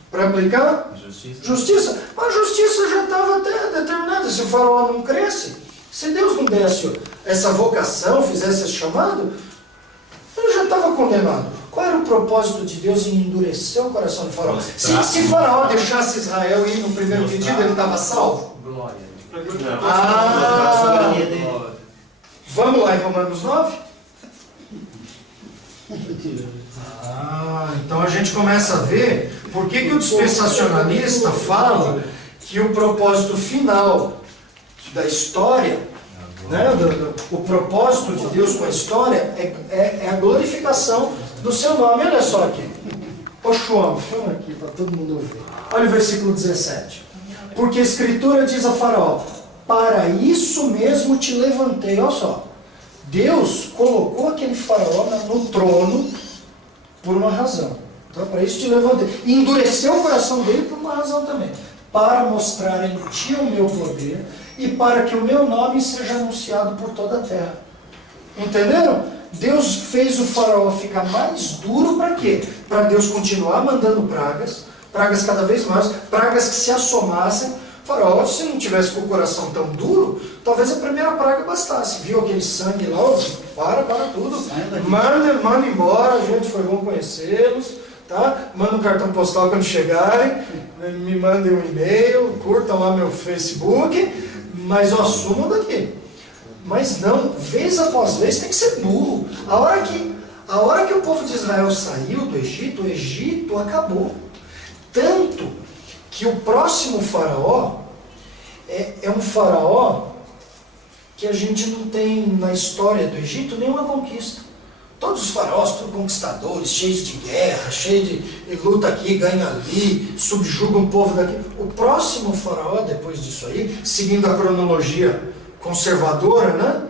Para aplicar? Justiça. A justiça já estava até determinada. Se o faraó não cresce, se Deus não desse essa vocação, fizesse esse chamado, ele já estava condenado. Qual era o propósito de Deus em endurecer o coração do faraó? Se faraó deixasse Israel ir no primeiro pedido, ele estava salvo? Glória. Vamos lá em Romanos 9? Então a gente começa a ver por que o dispensacionalista fala que o propósito final da história, né, o propósito de Deus com a história é a glorificação do seu nome. Olha só aqui. Ô João, filma aqui para todo mundo ouvir. Olha o versículo 17. Porque a Escritura diz a Faraó, para isso mesmo te levantei. Olha só. Deus colocou aquele faraó no trono por uma razão. Então, para isso te levantei. E endureceu o coração dele por uma razão também. Para mostrar em ti o meu poder e para que o meu nome seja anunciado por toda a terra. Entenderam? Deus fez o faraó ficar mais duro para quê? Para Deus continuar mandando pragas cada vez mais, pragas que se assomassem. Faraó, se não tivesse com o coração tão duro, talvez a primeira praga bastasse. Viu aquele sangue lá, para tudo. Manda embora, gente, foi bom conhecê-los. Tá? Manda um cartão postal quando chegarem, me mandem um e-mail, curtam lá meu Facebook, mas eu assumo daqui. Mas não, vez após vez tem que ser burro. A hora que o povo de Israel saiu do Egito, o Egito acabou. Tanto que o próximo faraó é um faraó que a gente não tem na história do Egito nenhuma conquista. Todos os faraós, todos conquistadores, cheios de guerra, cheios de luta aqui, ganha ali, subjuga um povo daqui. O próximo faraó, depois disso aí, seguindo a cronologia conservadora, né?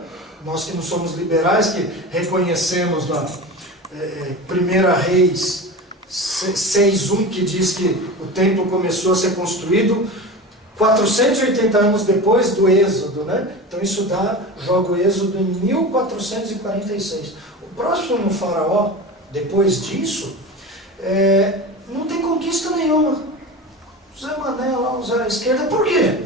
Nós que não somos liberais, que reconhecemos na 1 Reis 6:1, que diz que o templo começou a ser construído 480 anos depois do Êxodo, né? Então isso joga o Êxodo em 1446. O próximo faraó, depois disso, não tem conquista nenhuma. Zé Mané lá, o Zé à esquerda, por quê?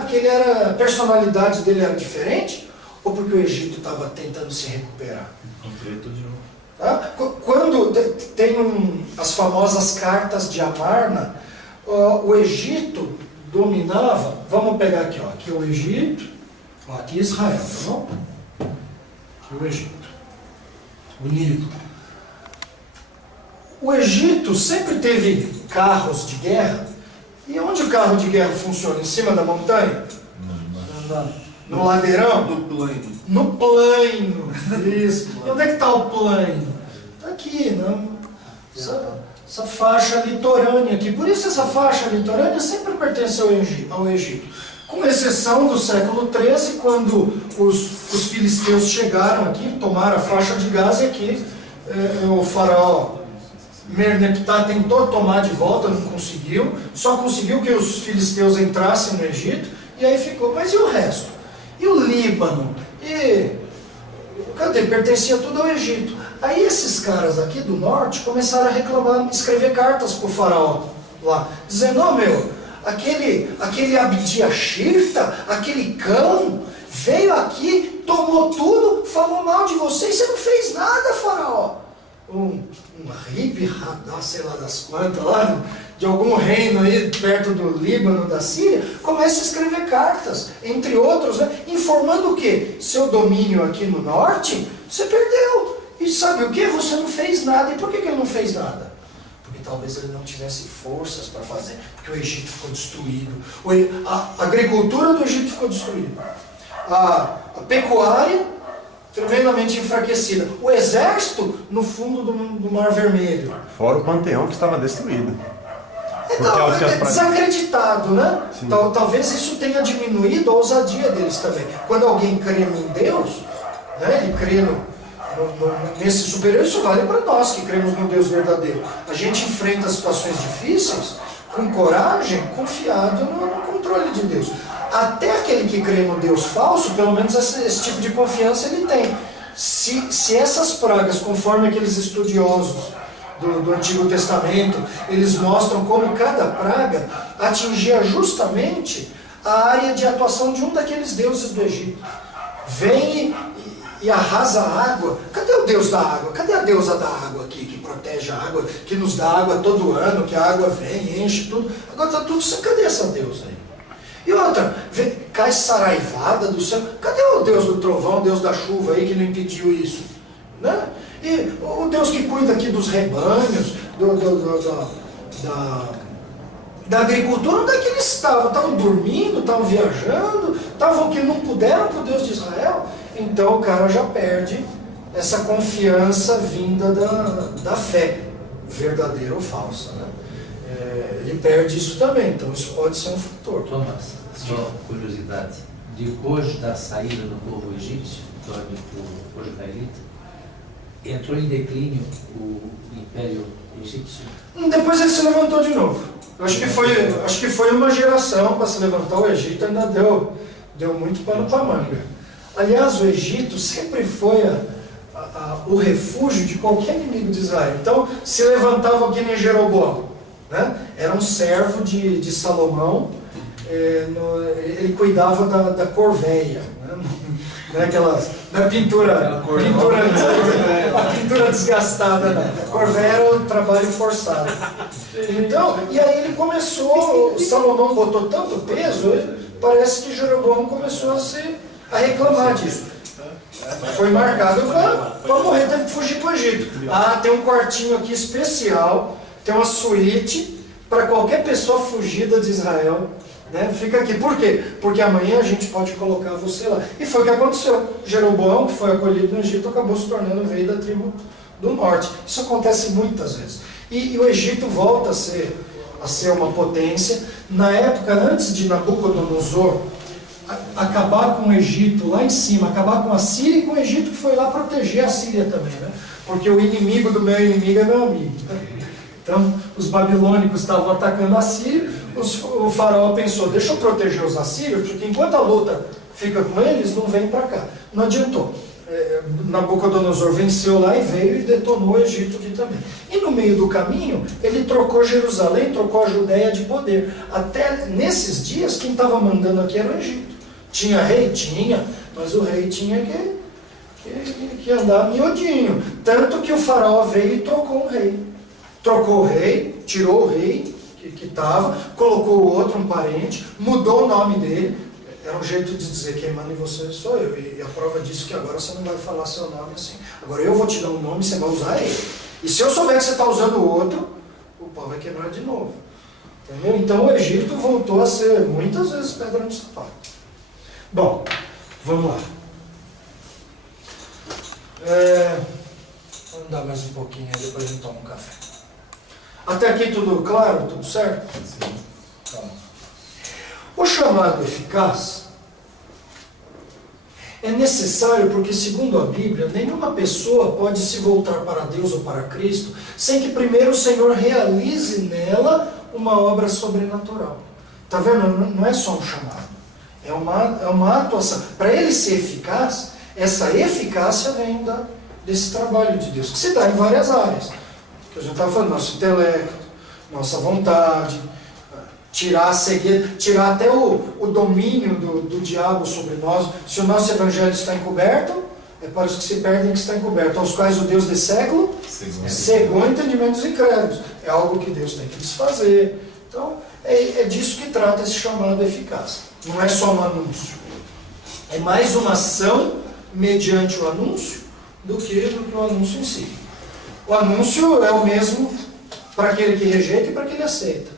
Porque a personalidade dele era diferente? Ou porque o Egito estava tentando se recuperar? Tá? Quando tem as famosas cartas de Amarna, o Egito dominava, vamos pegar aqui, aqui o Egito, aqui Israel, tá bom? Aqui o Egito, o Nilo. O Egito sempre teve carros de guerra. E onde o carro de guerra funciona? Em cima da montanha? No ladeirão? No plaino. Isso. E onde é que está o plaino? Está aqui, essa faixa litorânea aqui. Por isso essa faixa litorânea sempre pertence ao Egito. Com exceção do século XIII, quando os filisteus chegaram aqui, tomaram a faixa de Gaza e aqui o faraó Merneptah tentou tomar de volta, não conseguiu, só conseguiu que os filisteus entrassem no Egito, e aí ficou. Mas e o resto? E o Líbano? Cadê? Pertencia tudo ao Egito. Aí esses caras aqui do norte começaram a reclamar, escrever cartas para o faraó lá, dizendo, aquele Abdi Ashirta, aquele cão, veio aqui, tomou tudo, falou mal de você e você não fez nada, faraó. Um Rib Hadá, sei lá das quantas, lá de algum reino aí perto do Líbano, da Síria, começa a escrever cartas, entre outros, né, informando o quê? Seu domínio aqui no norte, você perdeu. E sabe o que? Você não fez nada. E por que ele não fez nada? Porque talvez ele não tivesse forças para fazer, porque o Egito ficou destruído. A agricultura do Egito ficou destruída. A pecuária tremendamente enfraquecida. O exército no fundo do Mar Vermelho. Fora o panteão que estava destruído. Então, é desacreditado, né? Talvez isso tenha diminuído a ousadia deles também. Quando alguém crê em Deus, né, ele crê nesse superior, isso vale para nós que cremos no Deus verdadeiro. A gente enfrenta situações difíceis com coragem, confiado no controle de Deus. Até aquele que crê no Deus falso, pelo menos esse tipo de confiança ele tem. Se essas pragas, conforme aqueles estudiosos do Antigo Testamento, eles mostram como cada praga atingia justamente a área de atuação de um daqueles deuses do Egito. Vem e arrasa a água. Cadê o Deus da água? Cadê a deusa da água aqui, que protege a água, que nos dá água todo ano, que a água vem, enche tudo? Agora está tudo sem. Cadê essa deusa aí? E outra, cai saraivada do céu. Cadê o Deus do trovão, o Deus da chuva aí que não impediu isso? Né? E o Deus que cuida aqui dos rebanhos, da agricultura, onde é que eles estavam? Estavam dormindo, estavam viajando, estavam que não puderam para o Deus de Israel? Então o cara já perde essa confiança vinda da fé, verdadeira ou falsa, né? Ele perde isso também, então isso pode ser um fator. Thomas, só curiosidade, depois da saída do povo egípcio, do povo israelita, entrou em declínio o Império Egípcio? Depois ele se levantou de novo. Acho que foi uma geração para se levantar. O Egito ainda deu muito pano para manga. Aliás, o Egito sempre foi o refúgio de qualquer inimigo de Israel. Então, se levantava aqui em Jeroboão, né? Era um servo de Salomão, ele cuidava da corveia, né? Da pintura desgastada. A corveia era o trabalho forçado. Então, e aí ele começou, Salomão botou tanto peso, parece que Jeroboão começou a reclamar disso. Foi marcado para morrer, teve que fugir para o Egito. Tem um quartinho aqui especial, tem uma suíte para qualquer pessoa fugida de Israel, né? Fica aqui. Por quê? Porque amanhã a gente pode colocar você lá. E foi o que aconteceu. Jeroboão, que foi acolhido no Egito, acabou se tornando o rei da tribo do norte. Isso acontece muitas vezes. E o Egito volta a ser uma potência. Na época, antes de Nabucodonosor acabar com o Egito lá em cima, acabar com a Síria e com o Egito, que foi lá proteger a Síria também, né? Porque o inimigo do meu inimigo é meu amigo, né? Então, os babilônicos estavam atacando a Síria, o faraó pensou, deixa eu proteger os assírios, porque enquanto a luta fica com eles, não vem para cá. Não adiantou. Nabucodonosor venceu lá e veio e detonou o Egito aqui também. E no meio do caminho, ele trocou Jerusalém, trocou a Judéia de poder. Até nesses dias, quem estava mandando aqui era o Egito. Tinha rei? Tinha, mas o rei tinha que andar miudinho. Tanto que o faraó veio e trocou um rei. Trocou o rei, tirou o rei que estava, colocou o outro, um parente, mudou o nome dele. Era um jeito de dizer, quem manda em você sou eu. E a prova disso é que agora você não vai falar seu nome assim. Agora eu vou te dar um nome e você vai usar ele. E se eu souber que você está usando o outro, o pau vai quebrar de novo. Entendeu? Então o Egito voltou a ser muitas vezes pedra no sapato. Bom, vamos lá. Vamos dar mais um pouquinho aí, depois a gente toma um café. Até aqui tudo claro? Tudo certo? Sim. Tá. O chamado eficaz é necessário porque, segundo a Bíblia, nenhuma pessoa pode se voltar para Deus ou para Cristo sem que primeiro o Senhor realize nela uma obra sobrenatural. Está vendo? Não é só um chamado. É uma atuação. Para ele ser eficaz, essa eficácia vem desse trabalho de Deus, que se dá em várias áreas. Que a gente estava falando, nosso intelecto, nossa vontade, tirar a cegueira, tirar até o domínio do diabo sobre nós. Se o nosso evangelho está encoberto, é para os que se perdem que está encoberto, aos quais o Deus desse século cegou o entendimento dos incrédulos. É algo que Deus tem que desfazer. Então, é disso que trata esse chamado eficaz. Não é só um anúncio. É mais uma ação mediante o anúncio do que o anúncio em si. O anúncio é o mesmo para aquele que rejeita e para aquele que aceita.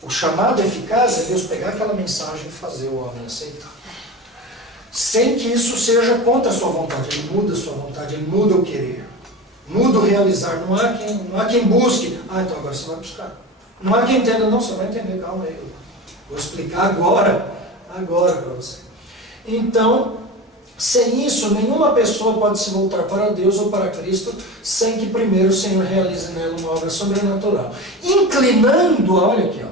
O chamado eficaz é Deus pegar aquela mensagem e fazer o homem aceitar. Sem que isso seja contra a sua vontade. Ele muda a sua vontade, ele muda o querer. Muda o realizar. Não há quem busque. Então agora você vai buscar. Não é que entenda, não, você vai entender, calma aí. Eu vou explicar agora para você. Então, sem isso, nenhuma pessoa pode se voltar para Deus ou para Cristo sem que primeiro o Senhor realize nela uma obra sobrenatural. Inclinando, olha aqui,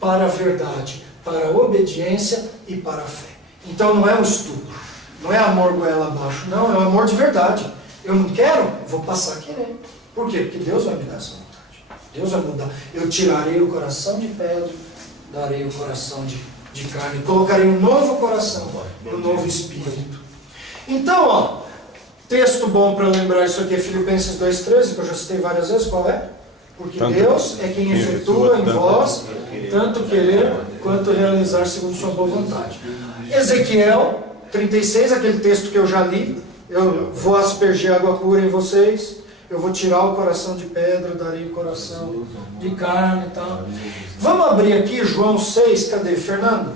para a verdade, para a obediência e para a fé. Então não é um estupro, não é amor goela abaixo, não, é um amor de verdade. Eu não quero, vou passar a querer. Por quê? Porque Deus vai me dar essa vontade. Deus vai mudar. Eu tirarei o coração de pedra, darei o coração de carne, colocarei um novo coração, um novo espírito. Então, texto bom para lembrar isso aqui é Filipenses 2,13, que eu já citei várias vezes, qual é? Porque Deus é quem efetua em vós tanto querer quanto realizar segundo sua boa vontade. Ezequiel 36, aquele texto que eu já li, eu vou aspergir água pura em vocês, eu vou tirar o coração de pedra, darei o coração de carne e tal. Vamos abrir aqui João 6, cadê, Fernando?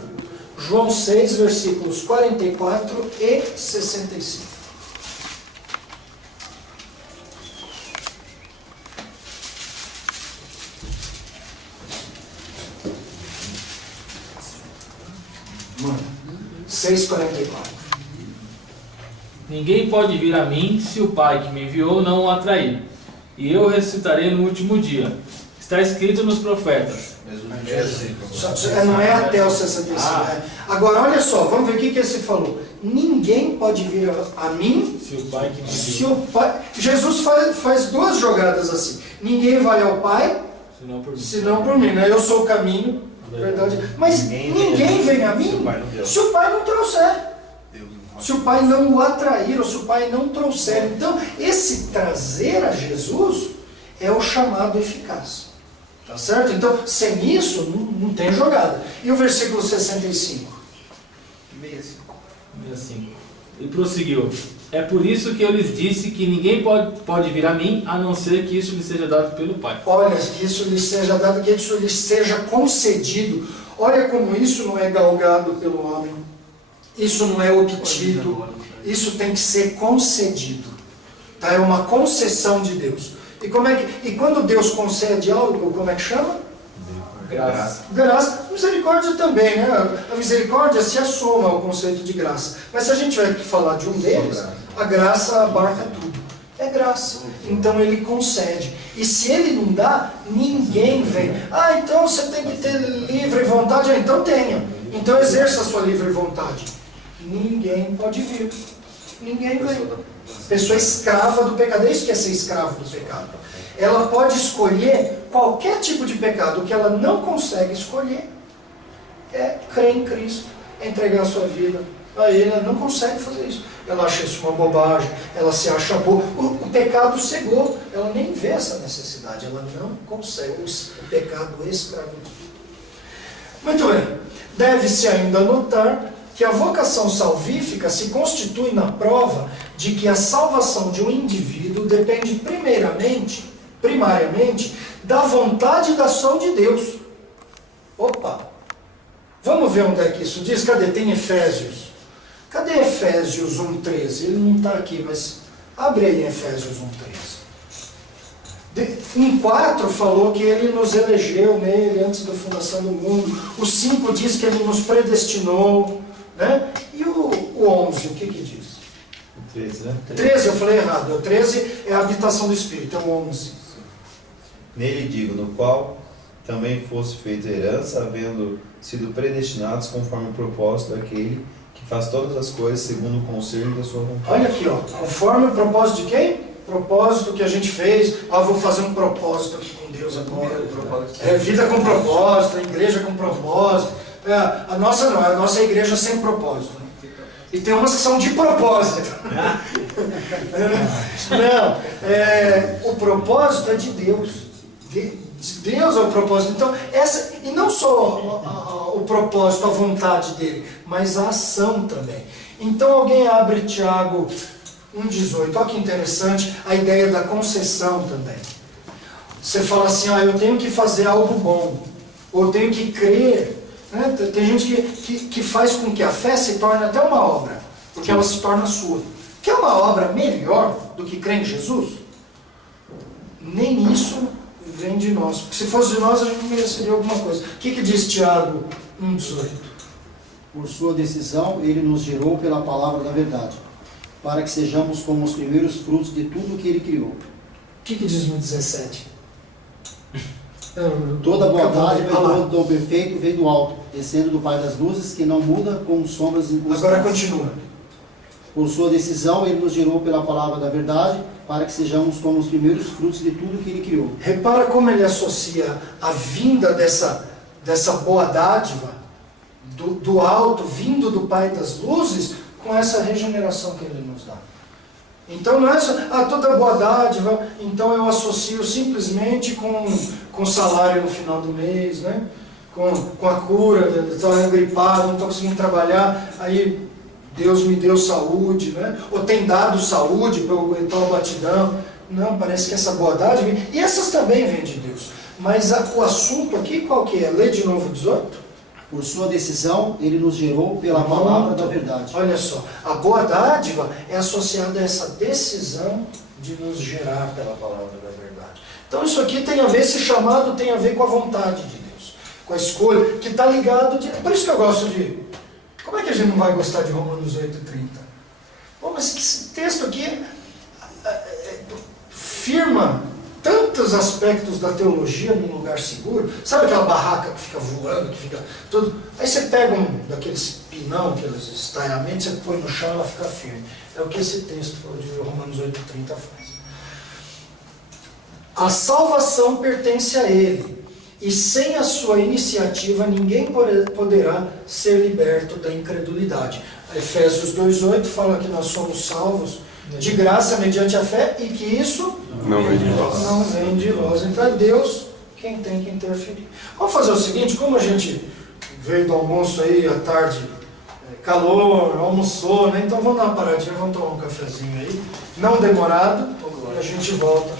João 6, versículos 44 e 65. Mano, 6,44. Ninguém pode vir a mim se o Pai que me enviou não o atrair. E eu ressuscitarei no último dia. Está escrito nos profetas. Não é até o 65. Agora, olha só, vamos ver o que esse falou. Ninguém pode vir a mim se o Pai que me enviou. Se o Pai... Jesus faz duas jogadas assim. Ninguém vai ao Pai senão por mim. Né? Eu sou o caminho, verdade. Mas ninguém vem a mim se o Pai não trouxer. Se o Pai não o atrair, ou se o Pai não trouxer. Então, esse trazer a Jesus é o chamado eficaz. Tá certo? Então, sem isso, não tem jogada. E o versículo 65? 65. E prosseguiu. É por isso que eu lhes disse que ninguém pode vir a mim, a não ser que isso lhe seja dado pelo Pai. Olha, que isso lhe seja dado, que isso lhe seja concedido. Olha como isso não é galgado pelo homem. Isso não é obtido. Isso tem que ser concedido. Tá? É uma concessão de Deus. E quando Deus concede algo, como é que chama? Graça. Graça. Misericórdia também, né? A misericórdia se assoma ao conceito de graça. Mas se a gente vai falar de um deles, a graça abarca tudo. É graça. Então ele concede. E se ele não dá, ninguém vem. Então você tem que ter livre vontade. Então tenha. Então exerça a sua livre vontade. Ninguém pode vir. Ninguém vem. Pessoa escrava do pecado. É isso que é ser escravo do pecado. Ela pode escolher qualquer tipo de pecado. O que ela não consegue escolher é crer em Cristo, é entregar a sua vida a Ele. Ela não consegue fazer isso. Ela acha isso uma bobagem, ela se acha boa. O pecado cegou. Ela nem vê essa necessidade. Ela não consegue. O pecado escraviza. Muito bem. Deve-se ainda notar que a vocação salvífica se constitui na prova de que a salvação de um indivíduo depende primariamente, da vontade e da ação de Deus. Opa! Vamos ver onde é que isso diz? Cadê? Tem Efésios. Cadê Efésios 1,13? Ele não está aqui, mas abre aí Efésios 1,13. Em 4 falou que ele nos elegeu nele antes da fundação do mundo. O 5 diz que ele nos predestinou. Né? E o 11, o que diz? 13, né? 13, eu falei errado. O 13 é a habitação do Espírito, é o 11. Nele digo, no qual também fosse feita herança, havendo sido predestinados conforme o propósito daquele que faz todas as coisas segundo o conselho da sua vontade. Olha aqui, conforme o propósito de quem? Propósito que a gente fez. Vou fazer um propósito aqui com Deus agora. Vida com propósito, igreja com propósito. A nossa não, a nossa é igreja sem propósito. E tem umas que são de propósito. Não, o propósito é de Deus. Deus é o propósito. Então, e não só o propósito, a vontade dele, mas a ação também. Então alguém abre Tiago 1,18. Olha que interessante a ideia da concessão também. Você fala assim, eu tenho que fazer algo bom, ou eu tenho que crer. Né? Tem gente que faz com que a fé se torne até uma obra, porque ela se torna sua. Quer uma obra melhor do que crer em Jesus? Nem isso vem de de nós. Porque se fosse de nós, a gente mereceria alguma coisa. O que diz Tiago 1,18? Por sua decisão, ele nos gerou pela palavra da verdade, para que sejamos como os primeiros frutos de tudo que ele criou. O que diz no 17? Toda boa dádiva e todo dom perfeito vem do alto, descendo do Pai das luzes, que não muda com sombras inconstantes. Agora continua. Por sua decisão, ele nos gerou pela palavra da verdade, para que sejamos como os primeiros frutos de tudo que ele criou. Repara como ele associa a vinda dessa boa dádiva do alto, vindo do Pai das luzes, com essa regeneração que ele nos dá. Então não é só, toda boa dádiva, então eu associo simplesmente com salário no final do mês, né? com a cura, estou gripado, não estou conseguindo trabalhar, aí Deus me deu saúde, né? Ou tem dado saúde para eu aguentar o batidão. Não, parece que essa boa dádiva, e essas também vêm de Deus. Mas o assunto aqui qual que é? Lê de novo 18. Por sua decisão, ele nos gerou pela palavra da verdade. Olha só, a boa dádiva é associada a essa decisão de nos gerar pela palavra da verdade. Então isso aqui tem a ver, esse chamado tem a ver com a vontade de Deus, com a escolha, que está ligado, por isso que eu gosto de... Como é que a gente não vai gostar de Romanos 8,30? Bom, mas esse texto aqui firma tantos aspectos da teologia num lugar seguro. Sabe aquela barraca que fica voando, que fica tudo? Aí você pega daqueles pinão, aqueles estaiamentos, você põe no chão e ela fica firme. É o que esse texto de Romanos 8,30 faz. A salvação pertence a Ele, e sem a sua iniciativa ninguém poderá ser liberto da incredulidade. Efésios 2,8 fala que nós somos salvos de graça mediante a fé e que isso não vem de nós. Não vem de nós. Então é Deus quem tem que interferir. Vamos fazer o seguinte, como a gente veio do almoço aí à tarde, calor, almoçou, né? Então vamos dar uma paradinha, vamos tomar um cafezinho aí, não demorado, e a gente volta.